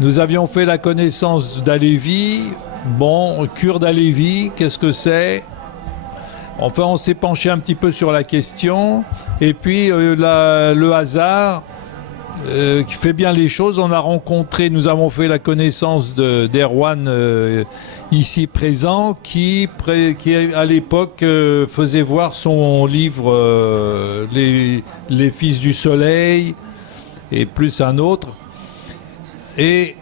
Nous avions fait la connaissance d'Halévy. Bon, cure d'Halévy, qu'est-ce que c'est? Enfin, on s'est penché un petit peu sur la question. Et puis, le hasard qui fait bien les choses. Nous avons fait la connaissance d'Erwan ici présent, qui à l'époque faisait voir son livre les Fils du Soleil et plus un autre. Et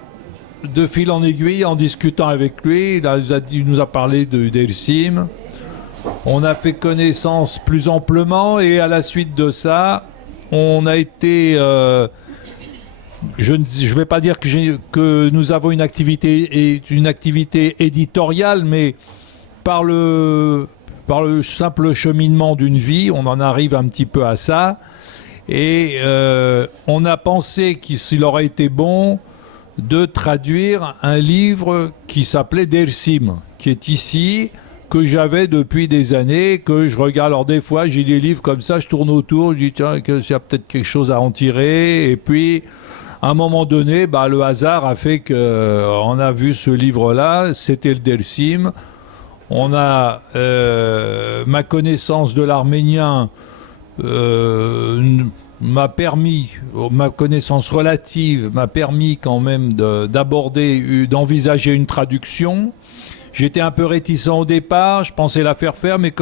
de fil en aiguille, en discutant avec lui, il nous a parlé d'Elsim. On a fait connaissance plus amplement et à la suite de ça, on a été... je ne vais pas dire que nous avons une activité éditoriale, mais par le simple cheminement d'une vie, on en arrive un petit peu à ça. Et on a pensé qu'il aurait été bon de traduire un livre qui s'appelait Delsim, qui est ici, que j'avais depuis des années, que je regarde. Alors des fois, j'ai des livres comme ça, je tourne autour, je dis tiens, il y a peut-être quelque chose à en tirer. Et puis, à un moment donné, le hasard a fait qu'on a vu ce livre-là, c'était le Delsim. On a ma connaissance de l'arménien m'a connaissance relative m'a permis quand même d'envisager une traduction. J'étais un peu réticent au départ, je pensais la faire, mais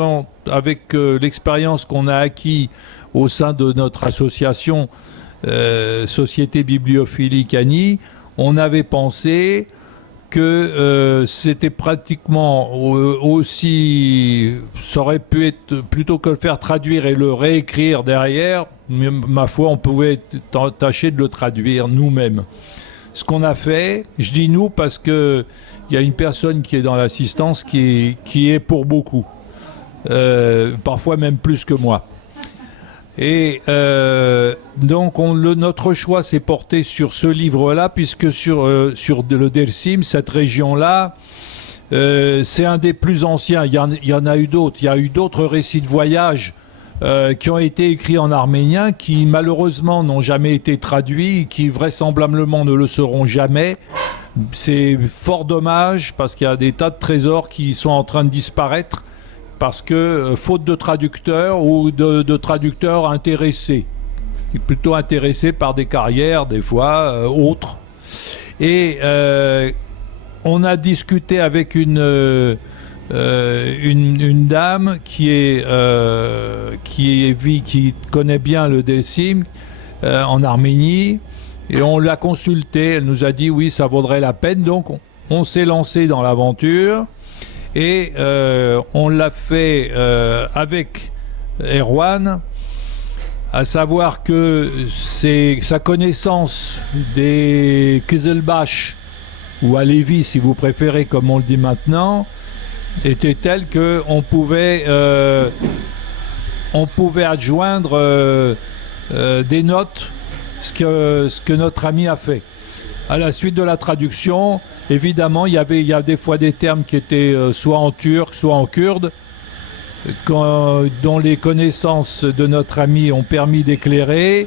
avec l'expérience qu'on a acquis au sein de notre association Société Bibliophilique Annie, on avait pensé que c'était pratiquement aussi... Ça aurait pu être, plutôt que le faire traduire et le réécrire derrière, ma foi, on pouvait tâcher de le traduire nous-mêmes. Ce qu'on a fait, je dis nous parce qu'il y a une personne qui est dans l'assistance qui est pour beaucoup. Parfois même plus que moi. Et donc notre choix s'est porté sur ce livre-là, puisque sur le Delsim, cette région-là, c'est un des plus anciens. Il y en a eu d'autres. Il y a eu d'autres récits de voyage qui ont été écrits en arménien, qui malheureusement n'ont jamais été traduits, qui vraisemblablement ne le seront jamais. C'est fort dommage, parce qu'il y a des tas de trésors qui sont en train de disparaître, parce que faute de traducteurs ou de traducteurs intéressés, plutôt intéressés par des carrières des fois autres. Et on a discuté avec une dame qui connaît bien le Delsim en Arménie, et on l'a consultée. Elle nous a dit oui, ça vaudrait la peine. Donc on s'est lancé dans l'aventure. Et on l'a fait avec Erwan, à savoir que sa connaissance des Kızılbaş, ou Halévy si vous préférez, comme on le dit maintenant, était telle qu'on pouvait adjoindre des notes, ce que notre ami a fait. À la suite de la traduction, évidemment, il y a des fois des termes qui étaient soit en turc, soit en kurde, dont les connaissances de notre ami ont permis d'éclairer,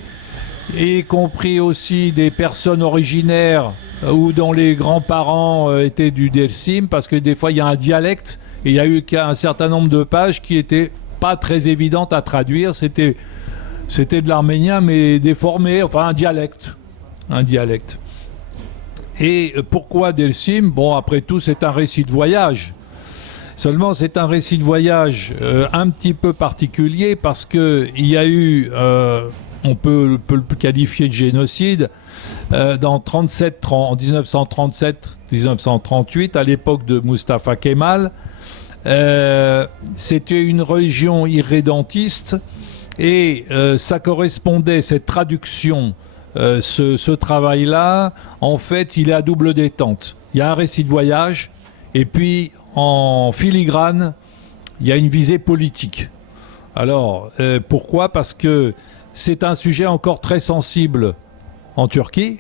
y compris aussi des personnes originaires ou dont les grands-parents étaient du Delsim, parce que des fois il y a un dialecte, et il y a eu un certain nombre de pages qui n'étaient pas très évidentes à traduire. C'était de l'arménien, mais déformé, enfin un dialecte. Et pourquoi Delsim? Bon, après tout, c'est un récit de voyage. Seulement, c'est un récit de voyage un petit peu particulier, parce qu'il y a eu, on peut le qualifier de génocide, en 1937-1938, à l'époque de Mustafa Kemal. C'était une religion irrédentiste, et ça correspondait, cette traduction, ce travail-là, en fait, il est à double détente. Il y a un récit de voyage, et puis en filigrane, il y a une visée politique. Alors, pourquoi? Parce que c'est un sujet encore très sensible en Turquie,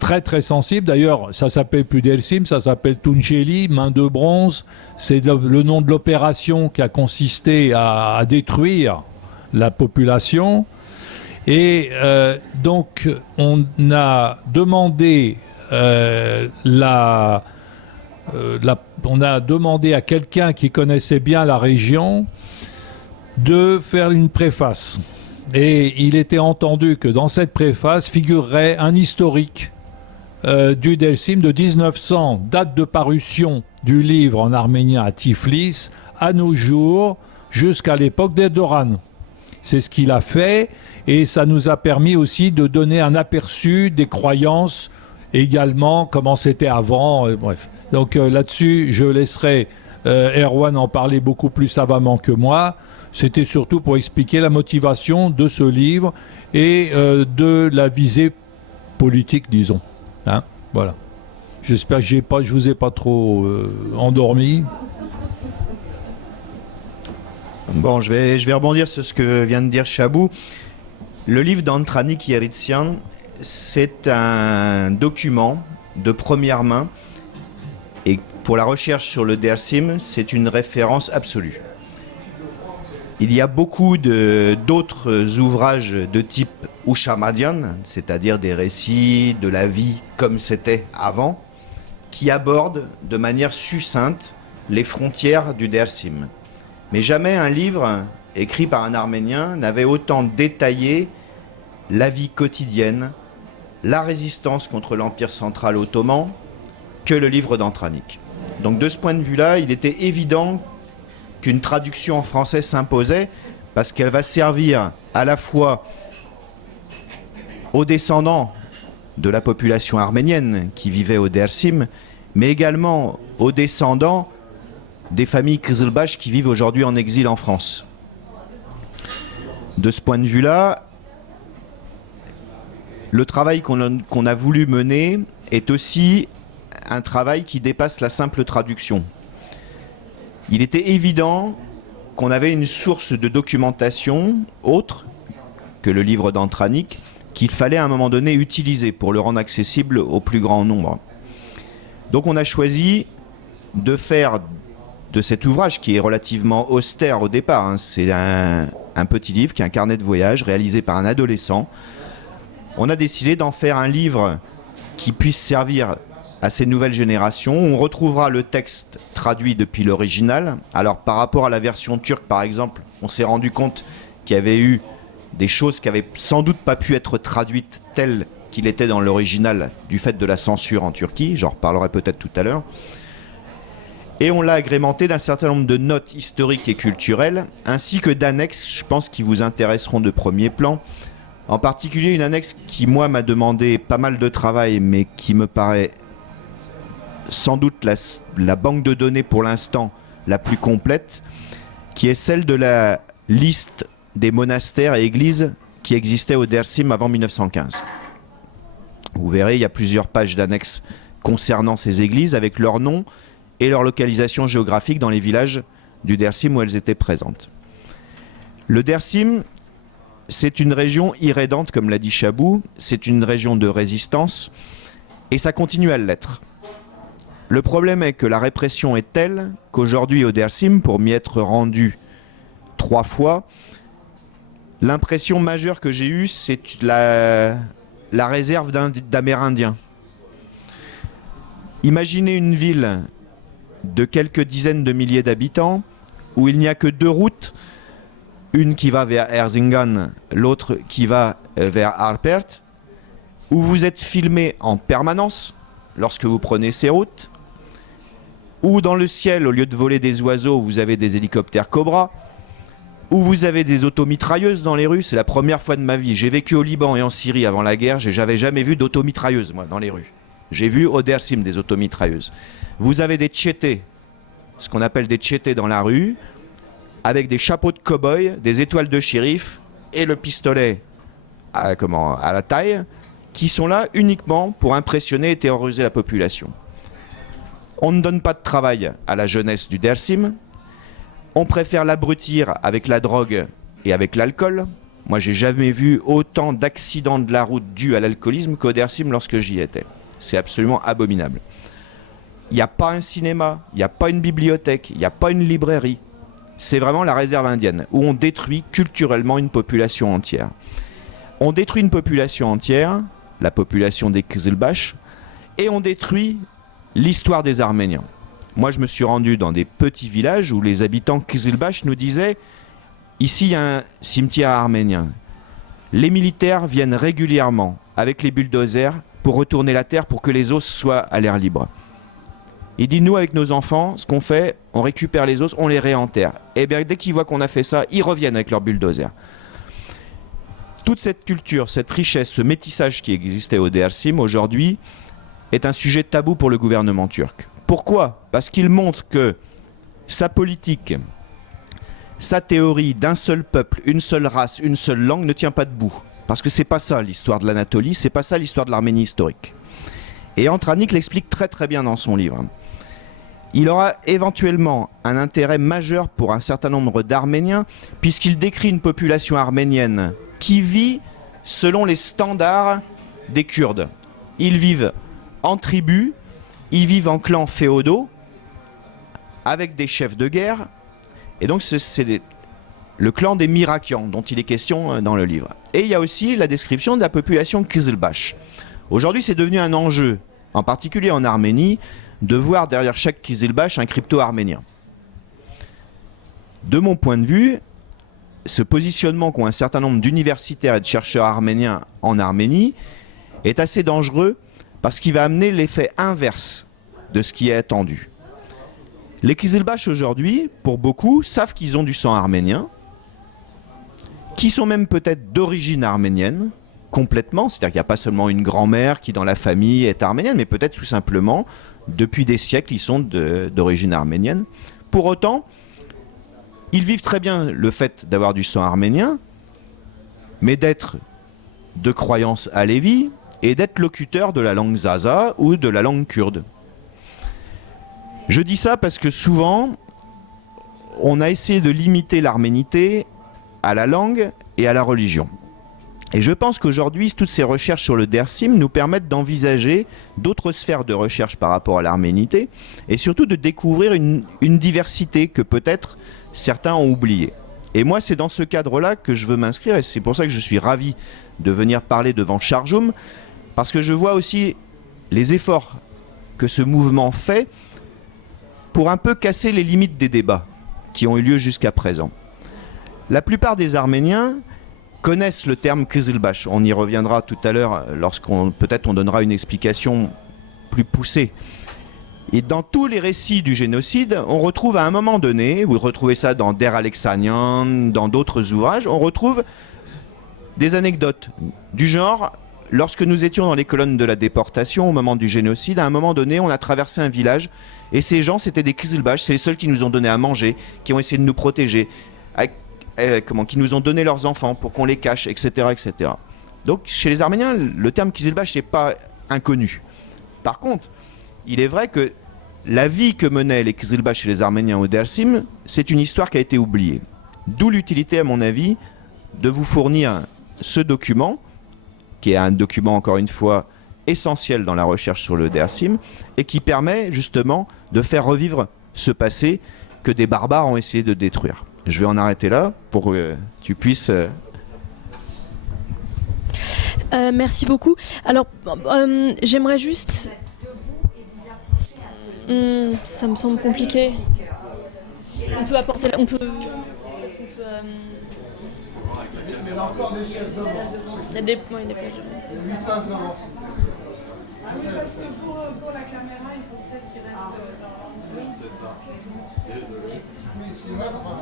très très sensible. D'ailleurs, ça s'appelle plus Delsim, ça s'appelle Tunceli, main de bronze. C'est le nom de l'opération qui a consisté à détruire la population. Et donc, on a demandé on a demandé à quelqu'un qui connaissait bien la région de faire une préface. Et il était entendu que dans cette préface figurerait un historique du Dersim de 1900, date de parution du livre en arménien à Tiflis, à nos jours, jusqu'à l'époque d'Erdogan. C'est ce qu'il a fait, et ça nous a permis aussi de donner un aperçu des croyances, également comment c'était avant, bref. Donc là-dessus, je laisserai Erwan en parler beaucoup plus savamment que moi. C'était surtout pour expliquer la motivation de ce livre et de la visée politique, disons. Hein, voilà. J'espère que je vous ai pas trop endormi. Bon, je vais rebondir sur ce que vient de dire Chabou. Le livre d'Antranik Yeritsian, c'est un document de première main, et pour la recherche sur le Dersim, c'est une référence absolue. Il y a beaucoup d'autres ouvrages de type Ushamadian, c'est-à-dire des récits de la vie comme c'était avant, qui abordent de manière succincte les frontières du Dersim. Mais jamais un livre écrit par un Arménien n'avait autant détaillé la vie quotidienne, la résistance contre l'Empire central ottoman, que le livre d'Antranik. Donc de ce point de vue-là, il était évident qu'une traduction en français s'imposait, parce qu'elle va servir à la fois aux descendants de la population arménienne qui vivait au Dersim, mais également aux descendants des familles Kızılbaş qui vivent aujourd'hui en exil en France. De ce point de vue-là, le travail qu'on a voulu mener est aussi un travail qui dépasse la simple traduction. Il était évident qu'on avait une source de documentation autre que le livre d'Antranik qu'il fallait à un moment donné utiliser pour le rendre accessible au plus grand nombre. Donc on a choisi de faire de cet ouvrage, qui est relativement austère au départ, hein, c'est un petit livre qui est un carnet de voyage réalisé par un adolescent. On a décidé d'en faire un livre qui puisse servir à ces nouvelles générations. On retrouvera le texte traduit depuis l'original. Alors par rapport à la version turque par exemple, on s'est rendu compte qu'il y avait eu des choses qui avaient sans doute pas pu être traduites telles qu'il était dans l'original du fait de la censure en Turquie, j'en reparlerai peut-être tout à l'heure. Et on l'a agrémenté d'un certain nombre de notes historiques et culturelles, ainsi que d'annexes, je pense, qui vous intéresseront de premier plan. En particulier une annexe qui, moi, m'a demandé pas mal de travail, mais qui me paraît sans doute la banque de données pour l'instant la plus complète, qui est celle de la liste des monastères et églises qui existaient au Dersim avant 1915. Vous verrez, il y a plusieurs pages d'annexes concernant ces églises avec leurs noms et leur localisation géographique dans les villages du Dersim où elles étaient présentes. Le Dersim, c'est une région irrédente, comme l'a dit Chabou, c'est une région de résistance, et ça continue à l'être. Le problème est que la répression est telle qu'aujourd'hui au Dersim, pour m'y être rendu 3 fois, l'impression majeure que j'ai eue, c'est la réserve d'Amérindiens. Imaginez une ville de quelques dizaines de milliers d'habitants, où il n'y a que 2 routes, une qui va vers Erzincan, l'autre qui va vers Alpert, où vous êtes filmé en permanence lorsque vous prenez ces routes, où dans le ciel, au lieu de voler des oiseaux, vous avez des hélicoptères Cobra, où vous avez des automitrailleuses dans les rues. C'est la première fois de ma vie. J'ai vécu au Liban et en Syrie avant la guerre, j'avais jamais vu d'automitrailleuses, moi, dans les rues. J'ai vu au Dersim des automitrailleuses. Vous avez des tchétés, ce qu'on appelle des tchétés dans la rue, avec des chapeaux de cow-boy, des étoiles de shérif et le pistolet à la taille, qui sont là uniquement pour impressionner et terroriser la population. On ne donne pas de travail à la jeunesse du Dersim. On préfère l'abrutir avec la drogue et avec l'alcool. Moi, j'ai jamais vu autant d'accidents de la route dus à l'alcoolisme qu'au Dersim lorsque j'y étais. C'est absolument abominable. Il n'y a pas un cinéma, il n'y a pas une bibliothèque, il n'y a pas une librairie. C'est vraiment la réserve indienne, où on détruit culturellement une population entière. On détruit une population entière, la population des Kızılbaş, et on détruit l'histoire des Arméniens. Moi, je me suis rendu dans des petits villages où les habitants Kızılbaş nous disaient « Ici, il y a un cimetière arménien. Les militaires viennent régulièrement avec les bulldozers pour retourner la terre pour que les os soient à l'air libre. » Il dit « Nous, avec nos enfants, ce qu'on fait, on récupère les os, on les réenterre. Et bien, dès qu'ils voient qu'on a fait ça, ils reviennent avec leurs bulldozers. » Toute cette culture, cette richesse, ce métissage qui existait au Dersim, aujourd'hui, est un sujet tabou pour le gouvernement turc. Pourquoi ? Parce qu'il montre que sa politique, sa théorie d'un seul peuple, une seule race, une seule langue ne tient pas debout. Parce que c'est pas ça l'histoire de l'Anatolie, c'est pas ça l'histoire de l'Arménie historique. Et Antranik l'explique très très bien dans son livre. Il aura éventuellement un intérêt majeur pour un certain nombre d'Arméniens, puisqu'il décrit une population arménienne qui vit selon les standards des Kurdes. Ils vivent en tribus, ils vivent en clans féodaux, avec des chefs de guerre, et donc c'est le clan des Mirakians dont il est question dans le livre. Et il y a aussi la description de la population Kızılbaş. Aujourd'hui, c'est devenu un enjeu, en particulier en Arménie, de voir derrière chaque Kızılbaş un crypto-arménien. De mon point de vue, ce positionnement qu'ont un certain nombre d'universitaires et de chercheurs arméniens en Arménie est assez dangereux parce qu'il va amener l'effet inverse de ce qui est attendu. Les Kızılbaş aujourd'hui, pour beaucoup, savent qu'ils ont du sang arménien, qui sont même peut-être d'origine arménienne, complètement, c'est-à-dire qu'il n'y a pas seulement une grand-mère qui dans la famille est arménienne, mais peut-être tout simplement, depuis des siècles, ils sont d'origine arménienne. Pour autant, ils vivent très bien le fait d'avoir du sang arménien, mais d'être de croyance alévi et d'être locuteur de la langue zaza ou de la langue kurde. Je dis ça parce que souvent, on a essayé de limiter l'arménité à la langue et à la religion. Et je pense qu'aujourd'hui, toutes ces recherches sur le Dersim nous permettent d'envisager d'autres sphères de recherche par rapport à l'arménité et surtout de découvrir une diversité que peut-être certains ont oubliée. Et moi, c'est dans ce cadre-là que je veux m'inscrire et c'est pour ça que je suis ravi de venir parler devant Charjoum parce que je vois aussi les efforts que ce mouvement fait pour un peu casser les limites des débats qui ont eu lieu jusqu'à présent. La plupart des Arméniens connaissent le terme Kızılbaş. On y reviendra tout à l'heure lorsqu'on peut-être on donnera une explication plus poussée. Et dans tous les récits du génocide, on retrouve à un moment donné, vous retrouvez ça dans Der Alexanian, dans d'autres ouvrages, on retrouve des anecdotes du genre, lorsque nous étions dans les colonnes de la déportation au moment du génocide, à un moment donné, on a traversé un village et ces gens, c'était des Kızılbaş, c'est les seuls qui nous ont donné à manger, qui ont essayé de nous protéger, qui nous ont donné leurs enfants pour qu'on les cache, etc., etc. Donc, chez les Arméniens, le terme Kızılbaş n'est pas inconnu. Par contre, il est vrai que la vie que menaient les Kızılbaş et les Arméniens au Dersim, c'est une histoire qui a été oubliée. D'où l'utilité, à mon avis, de vous fournir ce document, qui est un document, encore une fois, essentiel dans la recherche sur le Dersim, et qui permet justement de faire revivre ce passé que des barbares ont essayé de détruire. Je vais en arrêter là pour que tu puisses... Merci beaucoup. Alors, j'aimerais juste... ça me semble compliqué. On peut apporter... On peut... Il y a encore des chaises devant. Il y a des plages. 8 places devant. Oui, parce que pour la caméra, il faut peut-être qu'il reste dans... Oui, c'est ça. Désolé. Mais c'est vrai, enfin...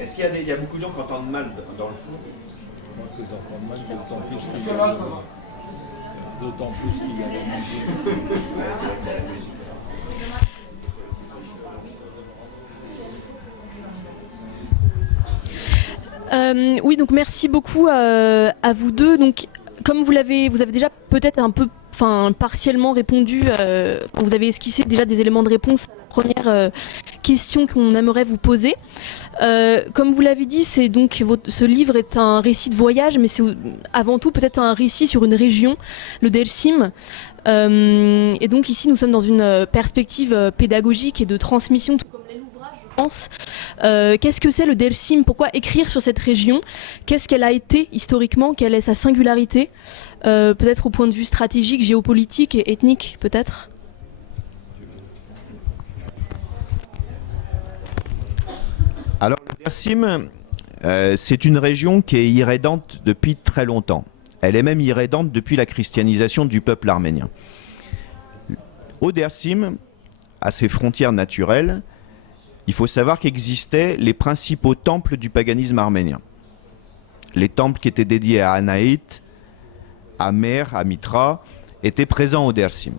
Est-ce qu'il y a beaucoup de gens qui entendent mal dans le fond? Moi, que j'entends mal, d'autant plus Parce qu'il que y là, a ça va. d'autant plus qu'il y a la musique. Oui, donc merci beaucoup à vous deux. Donc, comme vous avez déjà peut-être un peu, partiellement répondu, vous avez esquissé déjà des éléments de réponse à la première question qu'on aimerait vous poser. Comme vous l'avez dit, c'est donc ce livre est un récit de voyage, mais c'est avant tout peut-être un récit sur une région, le Dersim. Et donc ici, nous sommes dans une perspective pédagogique et de transmission, tout comme l'est l'ouvrage, je France. Qu'est-ce que c'est le Dersim? Pourquoi écrire sur cette région? Qu'est-ce qu'elle a été historiquement? Quelle est sa singularité? Peut-être au point de vue stratégique, géopolitique et ethnique, peut-être? Alors, le Dersim, c'est une région qui est irrédente depuis très longtemps. Elle est même irrédente depuis la christianisation du peuple arménien. Au Dersim, à ses frontières naturelles, il faut savoir qu'existaient les principaux temples du paganisme arménien. Les temples qui étaient dédiés à Anaït, à Mer, à Mitra, étaient présents au Dersim.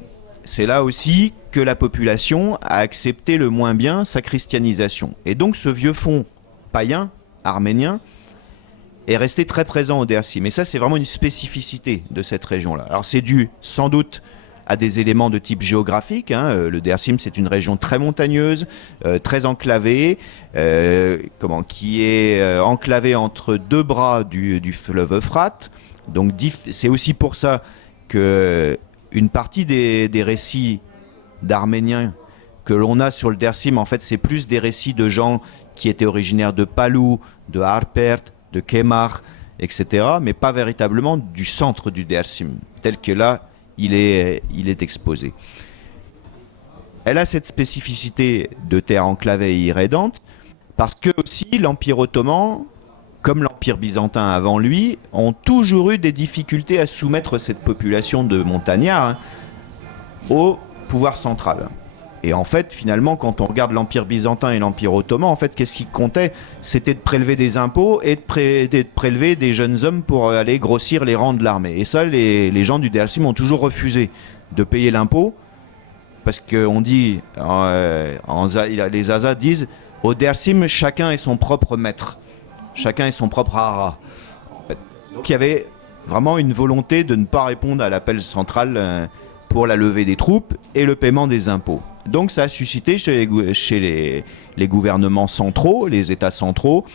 C'est là aussi que la population a accepté le moins bien sa christianisation. Et donc ce vieux fond païen, arménien, est resté très présent au Dersim. Et ça, c'est vraiment une spécificité de cette région-là. Alors c'est dû sans doute à des éléments de type géographique. Le Dersim, c'est une région très montagneuse, très enclavée, qui est enclavée entre deux bras du fleuve Euphrate. Donc c'est aussi pour ça que une partie des récits d'Arméniens que l'on a sur le Dersim, en fait, c'est plus des récits de gens qui étaient originaires de Palou, de Harpert, de Kemar, etc., mais pas véritablement du centre du Dersim, tel que là, il est exposé. Elle a cette spécificité de terre enclavée et irrédente, parce que aussi l'Empire ottoman, comme l'Empire byzantin avant lui, ont toujours eu des difficultés à soumettre cette population de montagnards au pouvoir central. Et en fait, finalement, quand on regarde l'Empire byzantin et l'Empire ottoman, en fait, qu'est-ce qui comptait? C'était de prélever des impôts et de prélever des jeunes hommes pour aller grossir les rangs de l'armée. Et ça, les gens du Dersim ont toujours refusé de payer l'impôt, parce qu'on dit, les Azas disent, au Dersim, chacun est son propre maître, chacun est son propre hara. Donc il y avait vraiment une volonté de ne pas répondre à l'appel central pour la levée des troupes et le paiement des impôts. Donc ça a suscité chez les gouvernements centraux, les États centraux,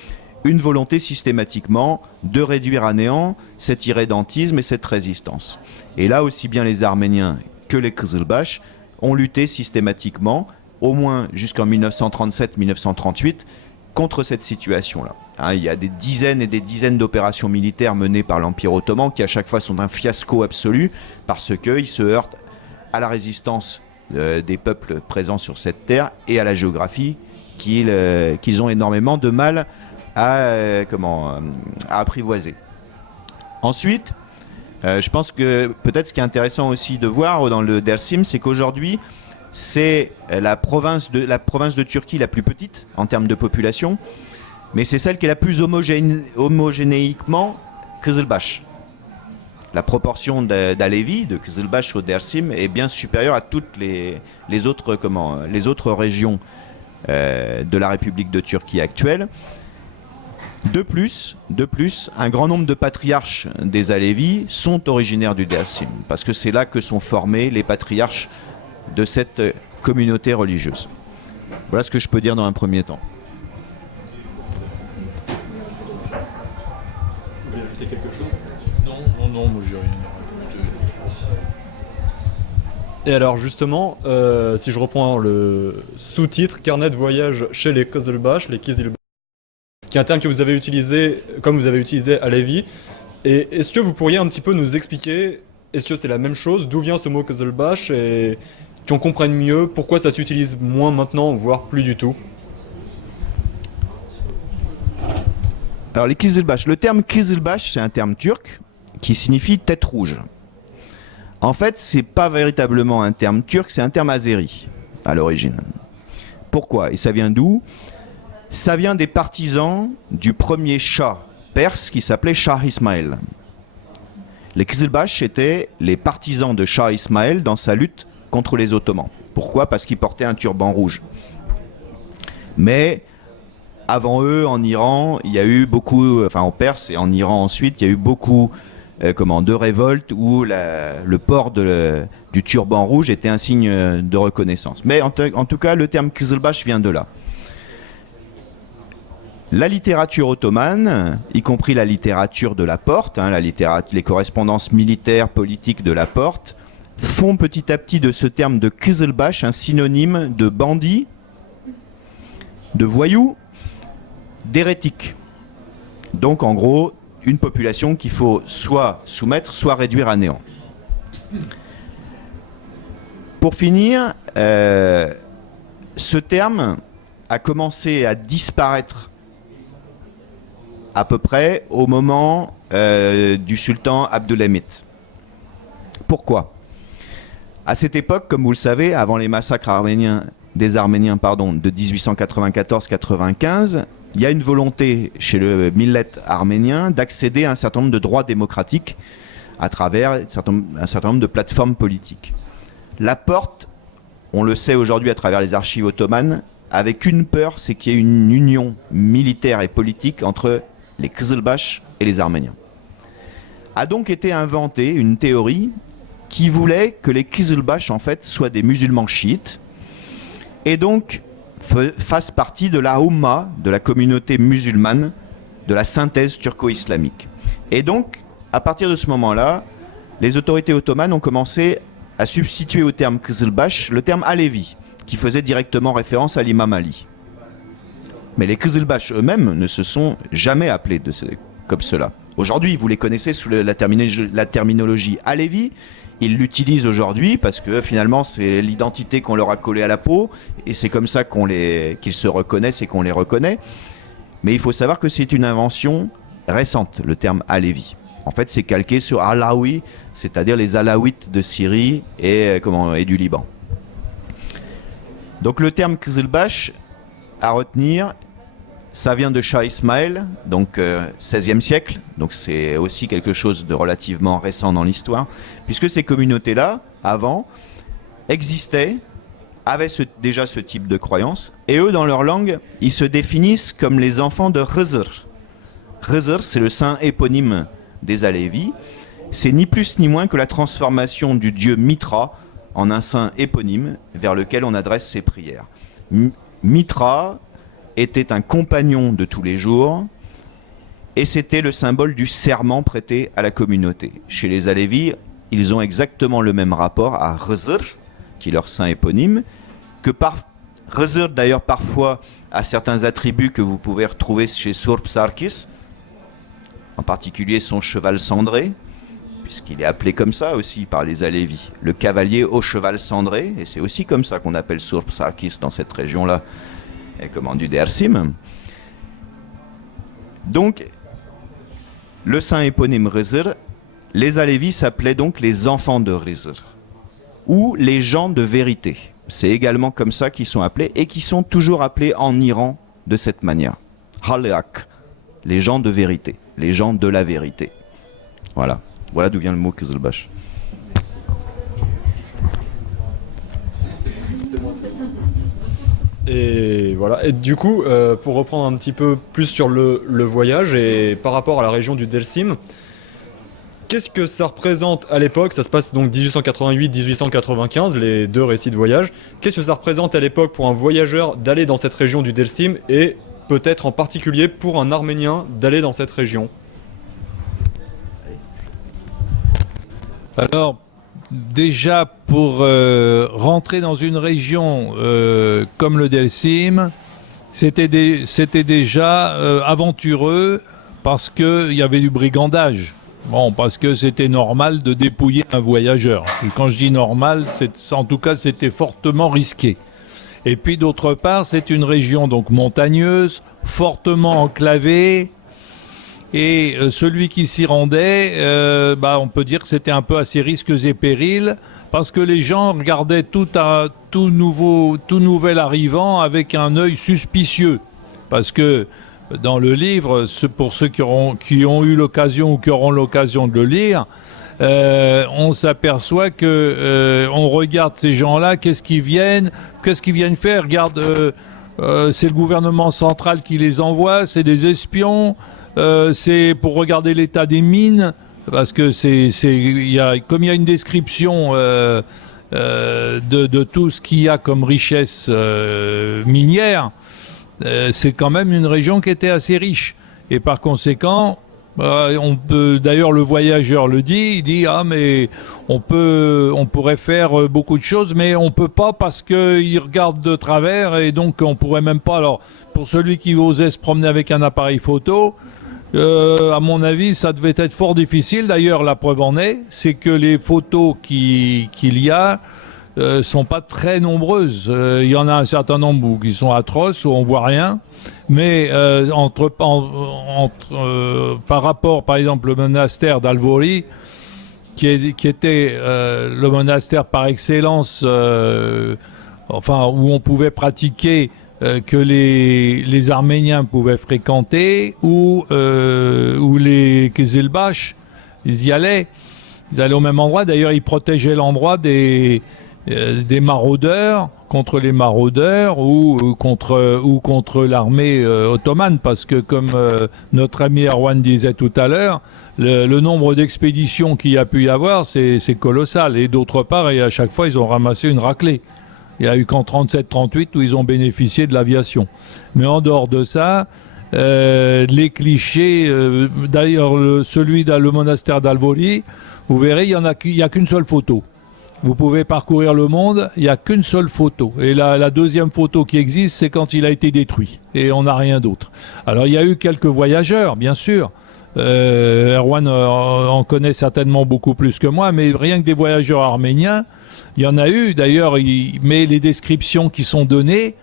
une volonté systématiquement de réduire à néant cet irrédentisme et cette résistance. Et là, aussi bien les Arméniens que les Kızılbaş ont lutté systématiquement, au moins jusqu'en 1937-1938, contre cette situation-là. Il y a des dizaines et des dizaines d'opérations militaires menées par l'Empire ottoman qui à chaque fois sont un fiasco absolu parce qu'ils se heurtent à la résistance des peuples présents sur cette terre et à la géographie qu'ils ont énormément de mal à apprivoiser. Ensuite, je pense que peut-être ce qui est intéressant aussi de voir dans le Dersim, c'est qu'aujourd'hui, c'est la province de Turquie la plus petite en termes de population, mais c'est celle qui est la plus homogénéiquement Kızılbaş. La proportion d'Alevis, de Kızılbaş au Dersim, est bien supérieure à toutes les autres régions de la République de Turquie actuelle. De plus, un grand nombre de patriarches des Alevis sont originaires du Dersim, parce que c'est là que sont formés les patriarches de cette communauté religieuse. Voilà ce que je peux dire dans un premier temps. Vous voulez ajouter quelque chose? Non, moi j'ai rien. Et alors justement, si je reprends le sous-titre, carnet de voyage chez les Kızılbaş, qui est un terme que vous avez utilisé, comme vous avez utilisé à Lévis. Et est-ce que vous pourriez un petit peu nous expliquer, est-ce que c'est la même chose, d'où vient ce mot Kızılbaş, et qu'on comprenne mieux pourquoi ça s'utilise moins maintenant, voire plus du tout? Alors les Kızılbaş, le terme Kızılbaş, c'est un terme turc qui signifie tête rouge. En fait, c'est pas véritablement un terme turc, c'est un terme azéri à l'origine. Pourquoi? Et ça vient d'où? Ça vient des partisans du premier Shah perse qui s'appelait Shah Ismaël. Les Kızılbaş étaient les partisans de Shah Ismaël dans sa lutte contre les Ottomans. Pourquoi? Parce qu'ils portaient un turban rouge. Mais avant eux, en Iran, il y a eu beaucoup, enfin en Perse et en Iran ensuite, il y a eu beaucoup de révoltes où le port du turban rouge était un signe de reconnaissance. Mais en tout cas, le terme Kızılbaş vient de là. La littérature ottomane, y compris la littérature de la Porte, les correspondances militaires, politiques de la Porte, font petit à petit de ce terme de Kızılbaş un synonyme de bandit de voyous, d'hérétiques. Donc en gros, une population qu'il faut soit soumettre, soit réduire à néant. Pour finir, ce terme a commencé à disparaître à peu près au moment du sultan Abdülhamid. Pourquoi ? À cette époque, comme vous le savez, avant les massacres des Arméniens de 1894-95, il y a une volonté chez le millet arménien d'accéder à un certain nombre de droits démocratiques à travers un certain nombre de plateformes politiques. La porte, on le sait aujourd'hui à travers les archives ottomanes, avait qu'une peur, c'est qu'il y ait une union militaire et politique entre les Kızılbaş et les Arméniens. A donc été inventée une théorie qui voulait que les Kızılbaş en fait soient des musulmans chiites et donc fassent partie de la Oumma, de la communauté musulmane, de la synthèse turco-islamique. Et donc, à partir de ce moment-là, les autorités ottomanes ont commencé à substituer au terme Kızılbaş le terme Alevi, qui faisait directement référence à l'imam Ali. Mais les Kızılbaş eux-mêmes ne se sont jamais appelés comme cela. Aujourd'hui, vous les connaissez sous la terminologie Alevi. Ils l'utilisent aujourd'hui parce que finalement c'est l'identité qu'on leur a collée à la peau et c'est comme ça qu'ils se reconnaissent et qu'on les reconnaît. Mais il faut savoir que c'est une invention récente, le terme Alevi. En fait, c'est calqué sur Alaoui, c'est-à-dire les Alaouites de Syrie et du Liban. Donc le terme Kızılbaş à retenir, ça vient de Shah Ismail, donc 16e siècle, donc c'est aussi quelque chose de relativement récent dans l'histoire, puisque ces communautés-là, avant, existaient, avaient déjà ce type de croyance, et eux, dans leur langue, ils se définissent comme les enfants de Hızır. Hızır, c'est le saint éponyme des Alévis, c'est ni plus ni moins que la transformation du dieu Mitra en un saint éponyme vers lequel on adresse ses prières. Mitra était un compagnon de tous les jours et c'était le symbole du serment prêté à la communauté. Chez les Alévis, ils ont exactement le même rapport à Hızır, qui est leur saint éponyme, que Hızır d'ailleurs parfois a certains attributs que vous pouvez retrouver chez Surp Sarkis, en particulier son cheval cendré, puisqu'il est appelé comme ça aussi par les Alévis, le cavalier au cheval cendré, et c'est aussi comme ça qu'on appelle Surp Sarkis dans cette région-là, du Dersim. Donc, le saint éponyme Hızır, les Alévis s'appelaient donc les enfants de Hızır, ou les gens de vérité. C'est également comme ça qu'ils sont appelés, et qui sont toujours appelés en Iran de cette manière. Halak, les gens de vérité, les gens de la vérité. Voilà. Voilà d'où vient le mot Kızılbaş. Et voilà. Et du coup, pour reprendre un petit peu plus sur le voyage et par rapport à la région du Dersim, qu'est-ce que ça représente à l'époque ? Ça se passe donc 1888-1895, les deux récits de voyage. Qu'est-ce que ça représente à l'époque pour un voyageur d'aller dans cette région du Dersim et peut-être en particulier pour un Arménien d'aller dans cette région ? Alors, déjà, pour rentrer dans une région comme le Dersim, c'était déjà aventureux parce qu'il y avait du brigandage. Bon, parce que c'était normal de dépouiller un voyageur. Quand je dis normal, en tout cas, c'était fortement risqué. Et puis, d'autre part, c'est une région donc montagneuse, fortement enclavée. Et celui qui s'y rendait, on peut dire que c'était un peu à ses risques et périls, parce que les gens regardaient tout nouvel arrivant avec un œil suspicieux. Parce que dans le livre, pour ceux qui ont eu l'occasion ou qui auront l'occasion de le lire, on s'aperçoit que on regarde ces gens-là, qu'est-ce qu'ils viennent faire. Regarde, c'est le gouvernement central qui les envoie, c'est des espions. C'est pour regarder l'état des mines, parce que comme il y a une description de tout ce qu'il y a comme richesse minière, c'est quand même une région qui était assez riche. Et par conséquent, On peut, d'ailleurs, le voyageur le dit, il dit ah mais on pourrait faire beaucoup de choses, mais on peut pas parce qu'il regarde de travers et donc on pourrait même pas. Alors pour celui qui osait se promener avec un appareil photo, à mon avis, ça devait être fort difficile. D'ailleurs, la preuve en est, c'est que les photos qu'il y a sont pas très nombreuses. Il y en a un certain nombre qui sont atroces, où on voit rien. Mais par rapport, par exemple, au monastère d'Alvori, qui était le monastère par excellence, enfin, où on pouvait pratiquer, que les Arméniens pouvaient fréquenter, ou les Kizilbash, ils y allaient. Ils allaient au même endroit. D'ailleurs, ils protégeaient l'endroit des maraudeurs, contre les maraudeurs ou contre l'armée ottomane, parce que comme notre ami Erwan disait tout à l'heure, le nombre d'expéditions qu'il y a pu y avoir, c'est colossal. Et d'autre part, et à chaque fois, ils ont ramassé une raclée. Il n'y a eu qu'en 37-38 où ils ont bénéficié de l'aviation. Mais en dehors de ça, les clichés, d'ailleurs le monastère d'Alvori, vous verrez, il n'y a qu'une seule photo. Vous pouvez parcourir le monde, il n'y a qu'une seule photo. Et la deuxième photo qui existe, c'est quand il a été détruit. Et on n'a rien d'autre. Alors il y a eu quelques voyageurs, bien sûr. Erwan en connaît certainement beaucoup plus que moi, mais rien que des voyageurs arméniens, il y en a eu. D'ailleurs, mais les descriptions qui sont données,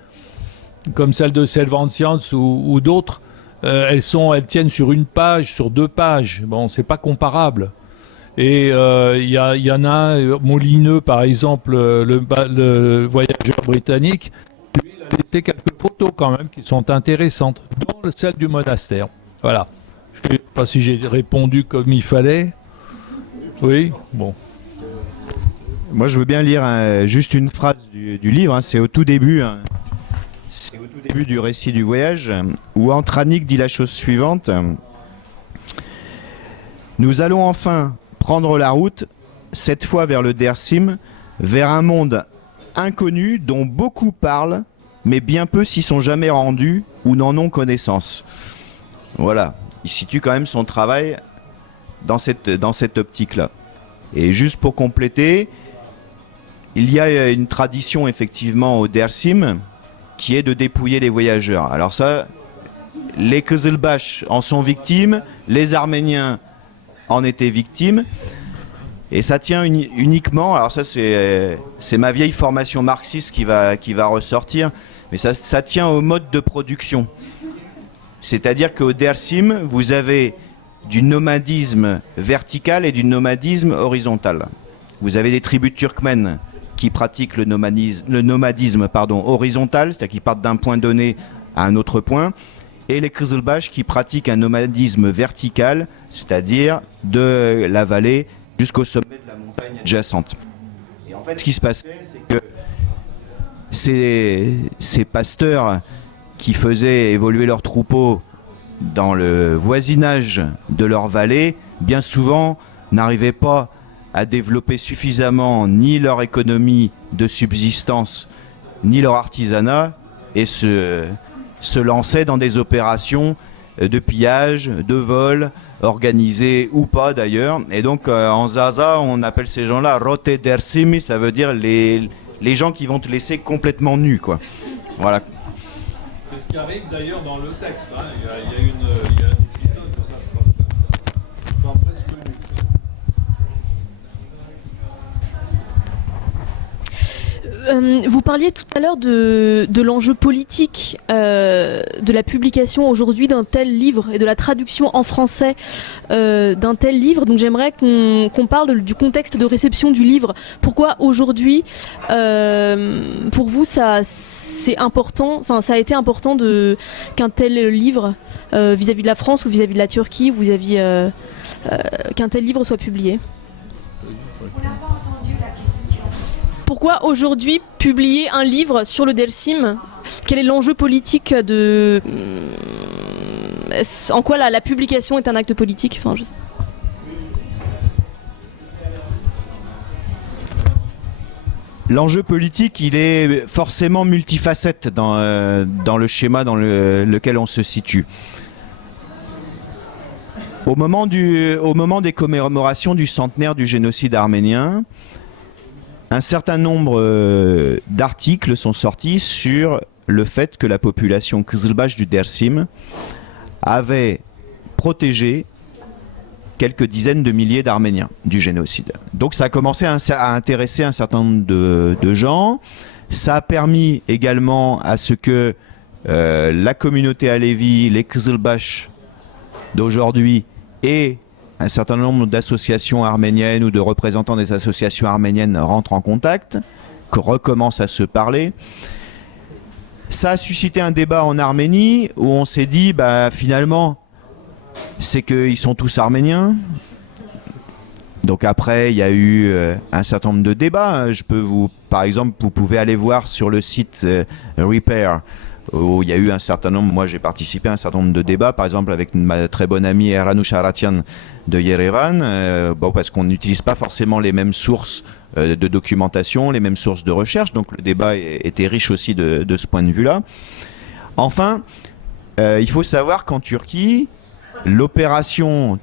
comme celle de Selvantians ou d'autres, elles tiennent sur une page, sur 2 pages. Bon, c'est pas comparable. Et il y en a un, Molineux par exemple, le voyageur britannique, lui il a laissé quelques photos quand même qui sont intéressantes, dont celle du monastère. Voilà. Je ne sais pas si j'ai répondu comme il fallait. Oui, bon. Moi, je veux bien lire juste une phrase du livre. Hein, c'est au tout début. Hein, c'est au tout début du récit du voyage, où Antranik dit la chose suivante. Nous allons enfin prendre la route, cette fois vers le Dersim, vers un monde inconnu dont beaucoup parlent, mais bien peu s'y sont jamais rendus ou n'en ont connaissance. Voilà, il situe quand même son travail dans cette optique-là. Et juste pour compléter, il y a une tradition effectivement au Dersim qui est de dépouiller les voyageurs. Alors ça, les Kızılbaş en sont victimes, les Arméniens en étaient victimes, et ça tient uniquement, alors ça c'est ma vieille formation marxiste qui va ressortir, mais ça tient au mode de production. C'est-à-dire qu'au Dersim, vous avez du nomadisme vertical et du nomadisme horizontal. Vous avez des tribus turkmènes qui pratiquent le nomadisme horizontal, c'est-à-dire qu'ils partent d'un point donné à un autre point, et les Kızılbaş qui pratiquent un nomadisme vertical, c'est-à-dire de la vallée jusqu'au sommet de la montagne adjacente. Et en fait, ce qui se passait, c'est que ces pasteurs qui faisaient évoluer leurs troupeaux dans le voisinage de leur vallée, bien souvent n'arrivaient pas à développer suffisamment ni leur économie de subsistance, ni leur artisanat, et se lançaient dans des opérations de pillage, de vol, organisées ou pas d'ailleurs. Et donc en Zaza, on appelle ces gens-là Rote Dersimi, ça veut dire les gens qui vont te laisser complètement nu, quoi. Voilà. C'est ce qui arrive d'ailleurs dans le texte. Hein. Il y a un épisode où ça se passe comme ça. Enfin, presque nu. Vous parliez tout à l'heure de l'enjeu politique de la publication aujourd'hui d'un tel livre et de la traduction en français d'un tel livre. Donc j'aimerais qu'on parle du contexte de réception du livre. Pourquoi aujourd'hui, pour vous, c'est important, enfin ça a été important qu'un tel livre vis-à-vis de la France ou vis-à-vis de la Turquie, qu'un tel livre soit publié? Pourquoi aujourd'hui publier un livre sur le Dersim? Quel est l'enjeu politique en quoi la publication est un acte politique? Enfin, L'enjeu politique, il est forcément multifacette dans le schéma dans lequel on se situe. Au moment des commémorations du centenaire du génocide arménien, un certain nombre d'articles sont sortis sur le fait que la population Kızılbaş du Dersim avait protégé quelques dizaines de milliers d'Arméniens du génocide. Donc ça a commencé à intéresser un certain nombre de gens. Ça a permis également à ce que la communauté alévi, les Kızılbaş d'aujourd'hui et un certain nombre d'associations arméniennes ou de représentants des associations arméniennes rentrent en contact, que recommencent à se parler. Ça a suscité un débat en Arménie où on s'est dit, bah, finalement, c'est qu'ils sont tous arméniens. Donc après, il y a eu un certain nombre de débats. Par exemple, vous pouvez aller voir sur le site Repair, où il y a eu un certain nombre, moi j'ai participé à un certain nombre de débats, par exemple avec ma très bonne amie Erhanoush Aratian de Yerevan, parce qu'on n'utilise pas forcément les mêmes sources de documentation, les mêmes sources de recherche, donc le débat était riche aussi de ce point de vue-là. Enfin, il faut savoir qu'en Turquie, l'opération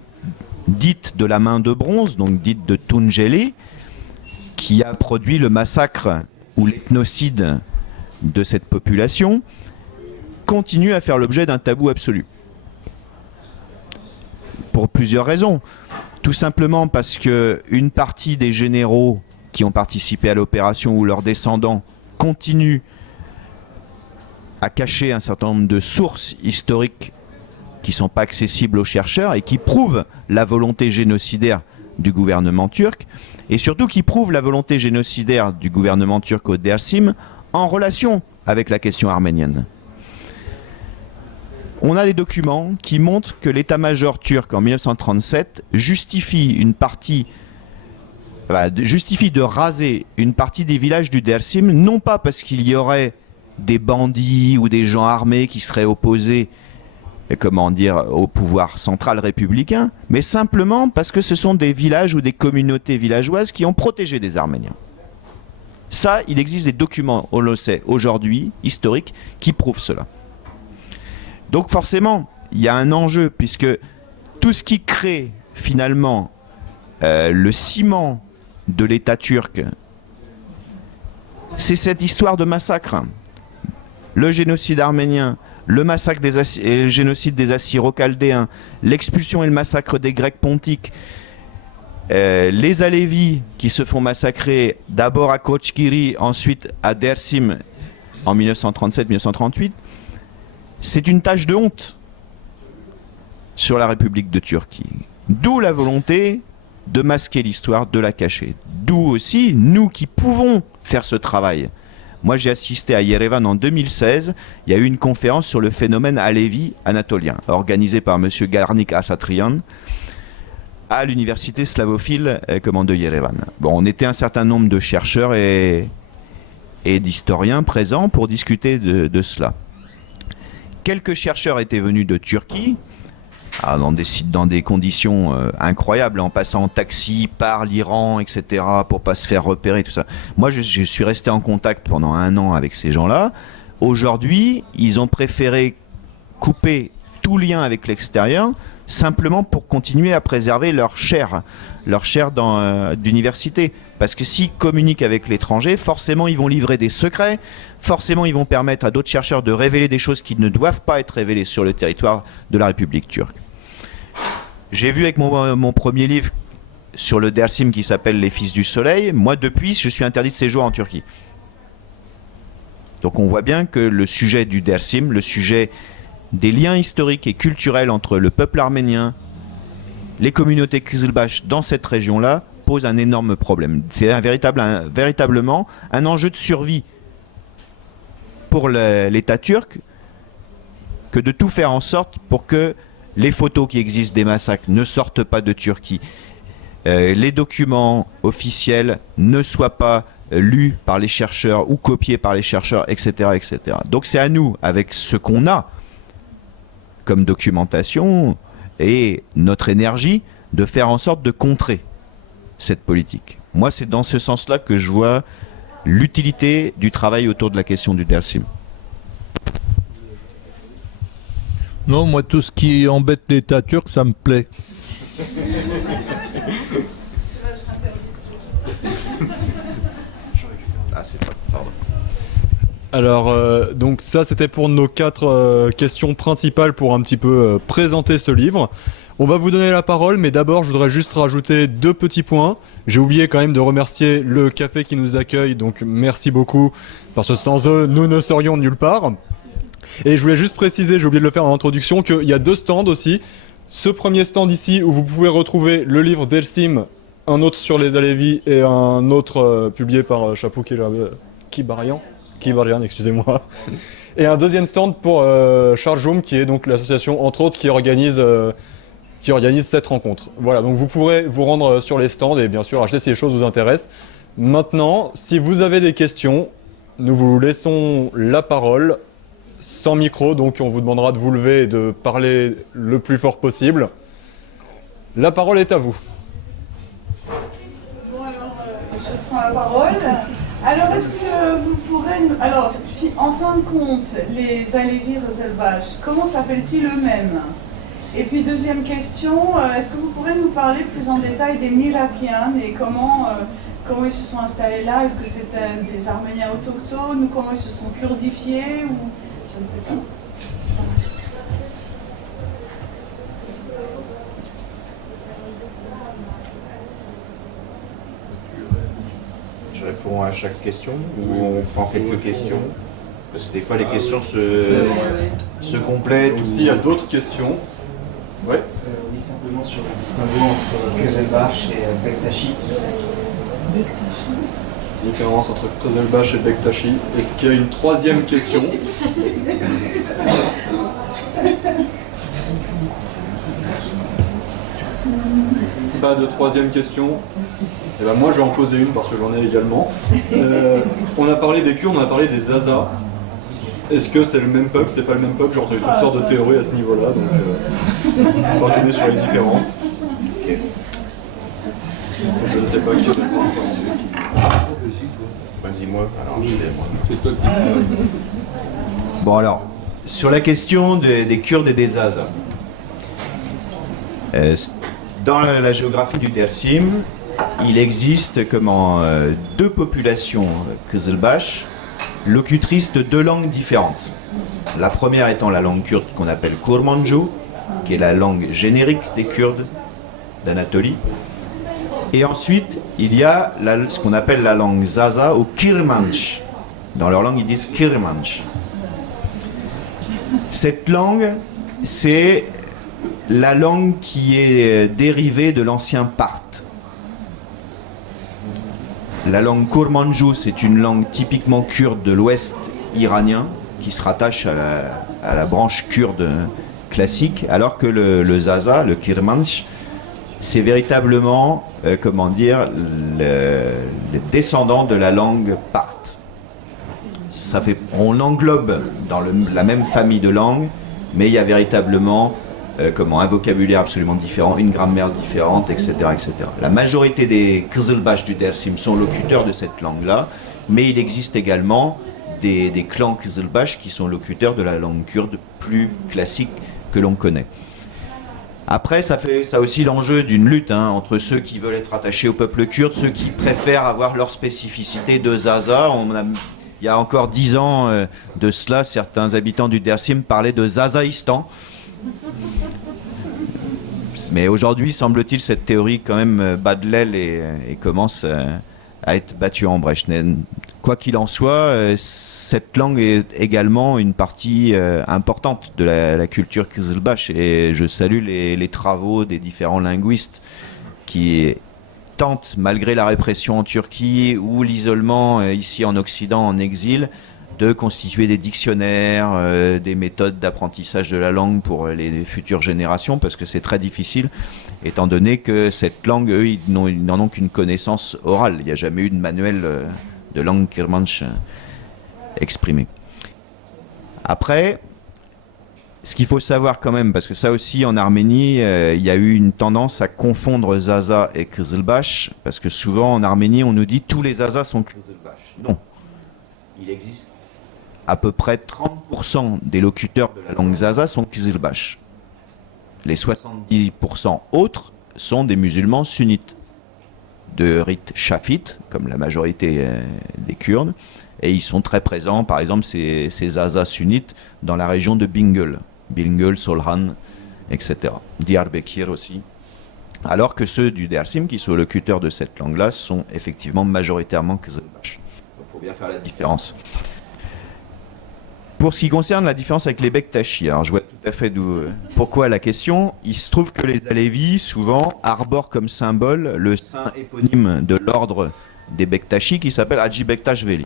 dite de la main de bronze, donc dite de Tunceli, qui a produit le massacre ou l'ethnocide de cette population, continue à faire l'objet d'un tabou absolu. Pour plusieurs raisons. Tout simplement parce qu'une partie des généraux qui ont participé à l'opération ou leurs descendants continuent à cacher un certain nombre de sources historiques qui ne sont pas accessibles aux chercheurs et qui prouvent la volonté génocidaire du gouvernement turc, et surtout qui prouvent la volonté génocidaire du gouvernement turc au Dersim en relation avec la question arménienne. On a des documents qui montrent que l'état-major turc en 1937 justifie de raser une partie des villages du Dersim, non pas parce qu'il y aurait des bandits ou des gens armés qui seraient opposés au pouvoir central républicain, mais simplement parce que ce sont des villages ou des communautés villageoises qui ont protégé des Arméniens. Ça, il existe des documents, on le sait aujourd'hui, historiques, qui prouvent cela. Donc forcément, il y a un enjeu, puisque tout ce qui crée finalement le ciment de l'État turc, c'est cette histoire de massacre. Le génocide arménien, le massacre et le génocide des Assyro-Chaldéens, l'expulsion et le massacre des Grecs pontiques, les Alévis qui se font massacrer d'abord à Koçgiri, ensuite à Dersim en 1937-1938, c'est une tache de honte sur la République de Turquie. D'où la volonté de masquer l'histoire, de la cacher. D'où aussi nous qui pouvons faire ce travail. Moi j'ai assisté à Yerevan en 2016, il y a eu une conférence sur le phénomène alévi anatolien, organisée par M. Garnik Asatrian, à l'université slavophile de Yerevan. Bon, on était un certain nombre de chercheurs et d'historiens présents pour discuter de cela. Quelques chercheurs étaient venus de Turquie, dans des conditions incroyables, en passant en taxi par l'Iran, etc., pour pas se faire repérer, tout ça. Moi, je suis resté en contact pendant 1 an avec ces gens-là. Aujourd'hui, ils ont préféré couper tout lien avec l'extérieur, simplement pour continuer à préserver leur chaire d'université. Parce que s'ils communiquent avec l'étranger, forcément ils vont livrer des secrets, forcément ils vont permettre à d'autres chercheurs de révéler des choses qui ne doivent pas être révélées sur le territoire de la République turque. J'ai vu avec mon premier livre sur le Dersim qui s'appelle Les Fils du Soleil, moi depuis je suis interdit de séjour en Turquie. Donc on voit bien que le sujet du Dersim, le sujet des liens historiques et culturels entre le peuple arménien, les communautés Kızılbaş dans cette région-là, pose un énorme problème. C'est véritablement un enjeu de survie pour l'État turc que de tout faire en sorte pour que les photos qui existent des massacres ne sortent pas de Turquie, les documents officiels ne soient pas lus par les chercheurs ou copiés par les chercheurs, etc., etc. Donc c'est à nous, avec ce qu'on a comme documentation et notre énergie, de faire en sorte de contrer cette politique. Moi, c'est dans ce sens-là que je vois l'utilité du travail autour de la question du Dersim. Non, moi, tout ce qui embête l'État turc, ça me plaît. Ah, c'est pas pardon. Alors, donc ça, c'était pour nos 4 questions principales pour un petit peu présenter ce livre. On va vous donner la parole, mais d'abord, je voudrais juste rajouter 2 petits points. J'ai oublié quand même de remercier le café qui nous accueille, donc merci beaucoup, parce que sans eux, nous ne serions nulle part. Et je voulais juste préciser, j'ai oublié de le faire en introduction, qu'il y a 2 stands aussi. Ce premier stand ici, où vous pouvez retrouver le livre d'Elsim, un autre sur les Alevis et un autre publié par Chapou Kibarian, excusez-moi. Et un deuxième stand pour Charles Joum, qui est donc l'association, entre autres, qui organise cette rencontre. Voilà, donc vous pourrez vous rendre sur les stands et bien sûr acheter si les choses vous intéressent. Maintenant, si vous avez des questions, nous vous laissons la parole sans micro, donc on vous demandera de vous lever et de parler le plus fort possible. La parole est à vous. Bon, alors, je prends la parole. Alors, est-ce que vous pourrez... Alors, en fin de compte, les Alevis Röselbach, comment s'appellent-ils eux-mêmes? Et puis, deuxième question, est-ce que vous pourrez nous parler plus en détail des Mirakians et comment ils se sont installés là? Est-ce que c'était des Arméniens autochtones ou comment ils se sont kurdifiés ou... Je ne sais pas. Je réponds à chaque question ou on prend quelques questions? Parce que des fois les questions se complètent. Donc s'il y a d'autres questions... Ouais. Oui, simplement sur le distinguo entre Közelbach et Bektashi. Différence entre Közelbach et Bektashi. Est-ce qu'il y a une troisième question? Pas de troisième question. Et ben moi je vais en poser une parce que j'en ai également. On a parlé des Kurdes, on a parlé des Zaza. Est-ce que c'est le même peuple, c'est pas le même peuple? J'ai entendu toutes sortes de théories à ce niveau-là, donc on va retourner sur les différences. Je ne sais pas qui répond. Vas-y moi, alors moi. Bon alors, sur la question des Kurdes et des Zaza. Dans la géographie du Dersim, il existe 2 populations Közelbach, locutrices de 2 langues différentes. La première étant la langue kurde qu'on appelle Kurmanju, qui est la langue générique des Kurdes d'Anatolie. Et ensuite, il y a ce qu'on appelle la langue Zaza ou Kirmanch. Dans leur langue, ils disent Kirmanch. Cette langue, c'est la langue qui est dérivée de l'ancien parthe. La langue Kurmanju, c'est une langue typiquement kurde de l'ouest iranien qui se rattache à la branche kurde classique, alors que le Zaza, le Kirmanch, c'est véritablement, le descendant de la langue parthe. On l'englobe dans la même famille de langues, mais il y a véritablement un vocabulaire absolument différent, une grammaire différente, etc., etc. La majorité des Közelbach du Dersim sont locuteurs de cette langue-là, mais il existe également des clans Közelbach qui sont locuteurs de la langue kurde plus classique que l'on connaît. Après, ça aussi l'enjeu d'une lutte entre ceux qui veulent être attachés au peuple kurde, ceux qui préfèrent avoir leur spécificité de Zaza. Il y a encore 10 ans de cela, certains habitants du Dersim parlaient de Zazaïstan. Mais aujourd'hui, semble-t-il, cette théorie quand même bat de l'aile et commence à être battue en brèche. Quoi qu'il en soit, cette langue est également une partie importante de la culture Közelbach et je salue les travaux des différents linguistes qui tentent, malgré la répression en Turquie ou l'isolement ici en Occident en exil, de constituer des dictionnaires, des méthodes d'apprentissage de la langue pour les futures générations, parce que c'est très difficile, étant donné que cette langue, eux, ils n'en ont qu'une connaissance orale. Il n'y a jamais eu de manuel de langue kirmanche exprimé. Après, ce qu'il faut savoir quand même, parce que ça aussi en Arménie, il y a eu une tendance à confondre Zaza et Közelbach, parce que souvent en Arménie on nous dit tous les Zazas sont Közelbach. Non, il existe à peu près 30% des locuteurs de la langue zaza sont Kizilbash. Les 70% autres sont des musulmans sunnites, de rite chafite, comme la majorité des Kurdes, et ils sont très présents, par exemple, ces zazas sunnites, dans la région de Bingöl, Solhan, etc. Diyarbakir aussi. Alors que ceux du Dersim, qui sont locuteurs de cette langue-là, sont effectivement majoritairement Kizilbash. Il faut bien faire la différence. Pour ce qui concerne la différence avec les Bektashi, alors je vois tout à fait pourquoi la question. Il se trouve que les Alevis, souvent, arborent comme symbole le saint éponyme de l'ordre des Bektashi qui s'appelle Hadji Bektash Veli.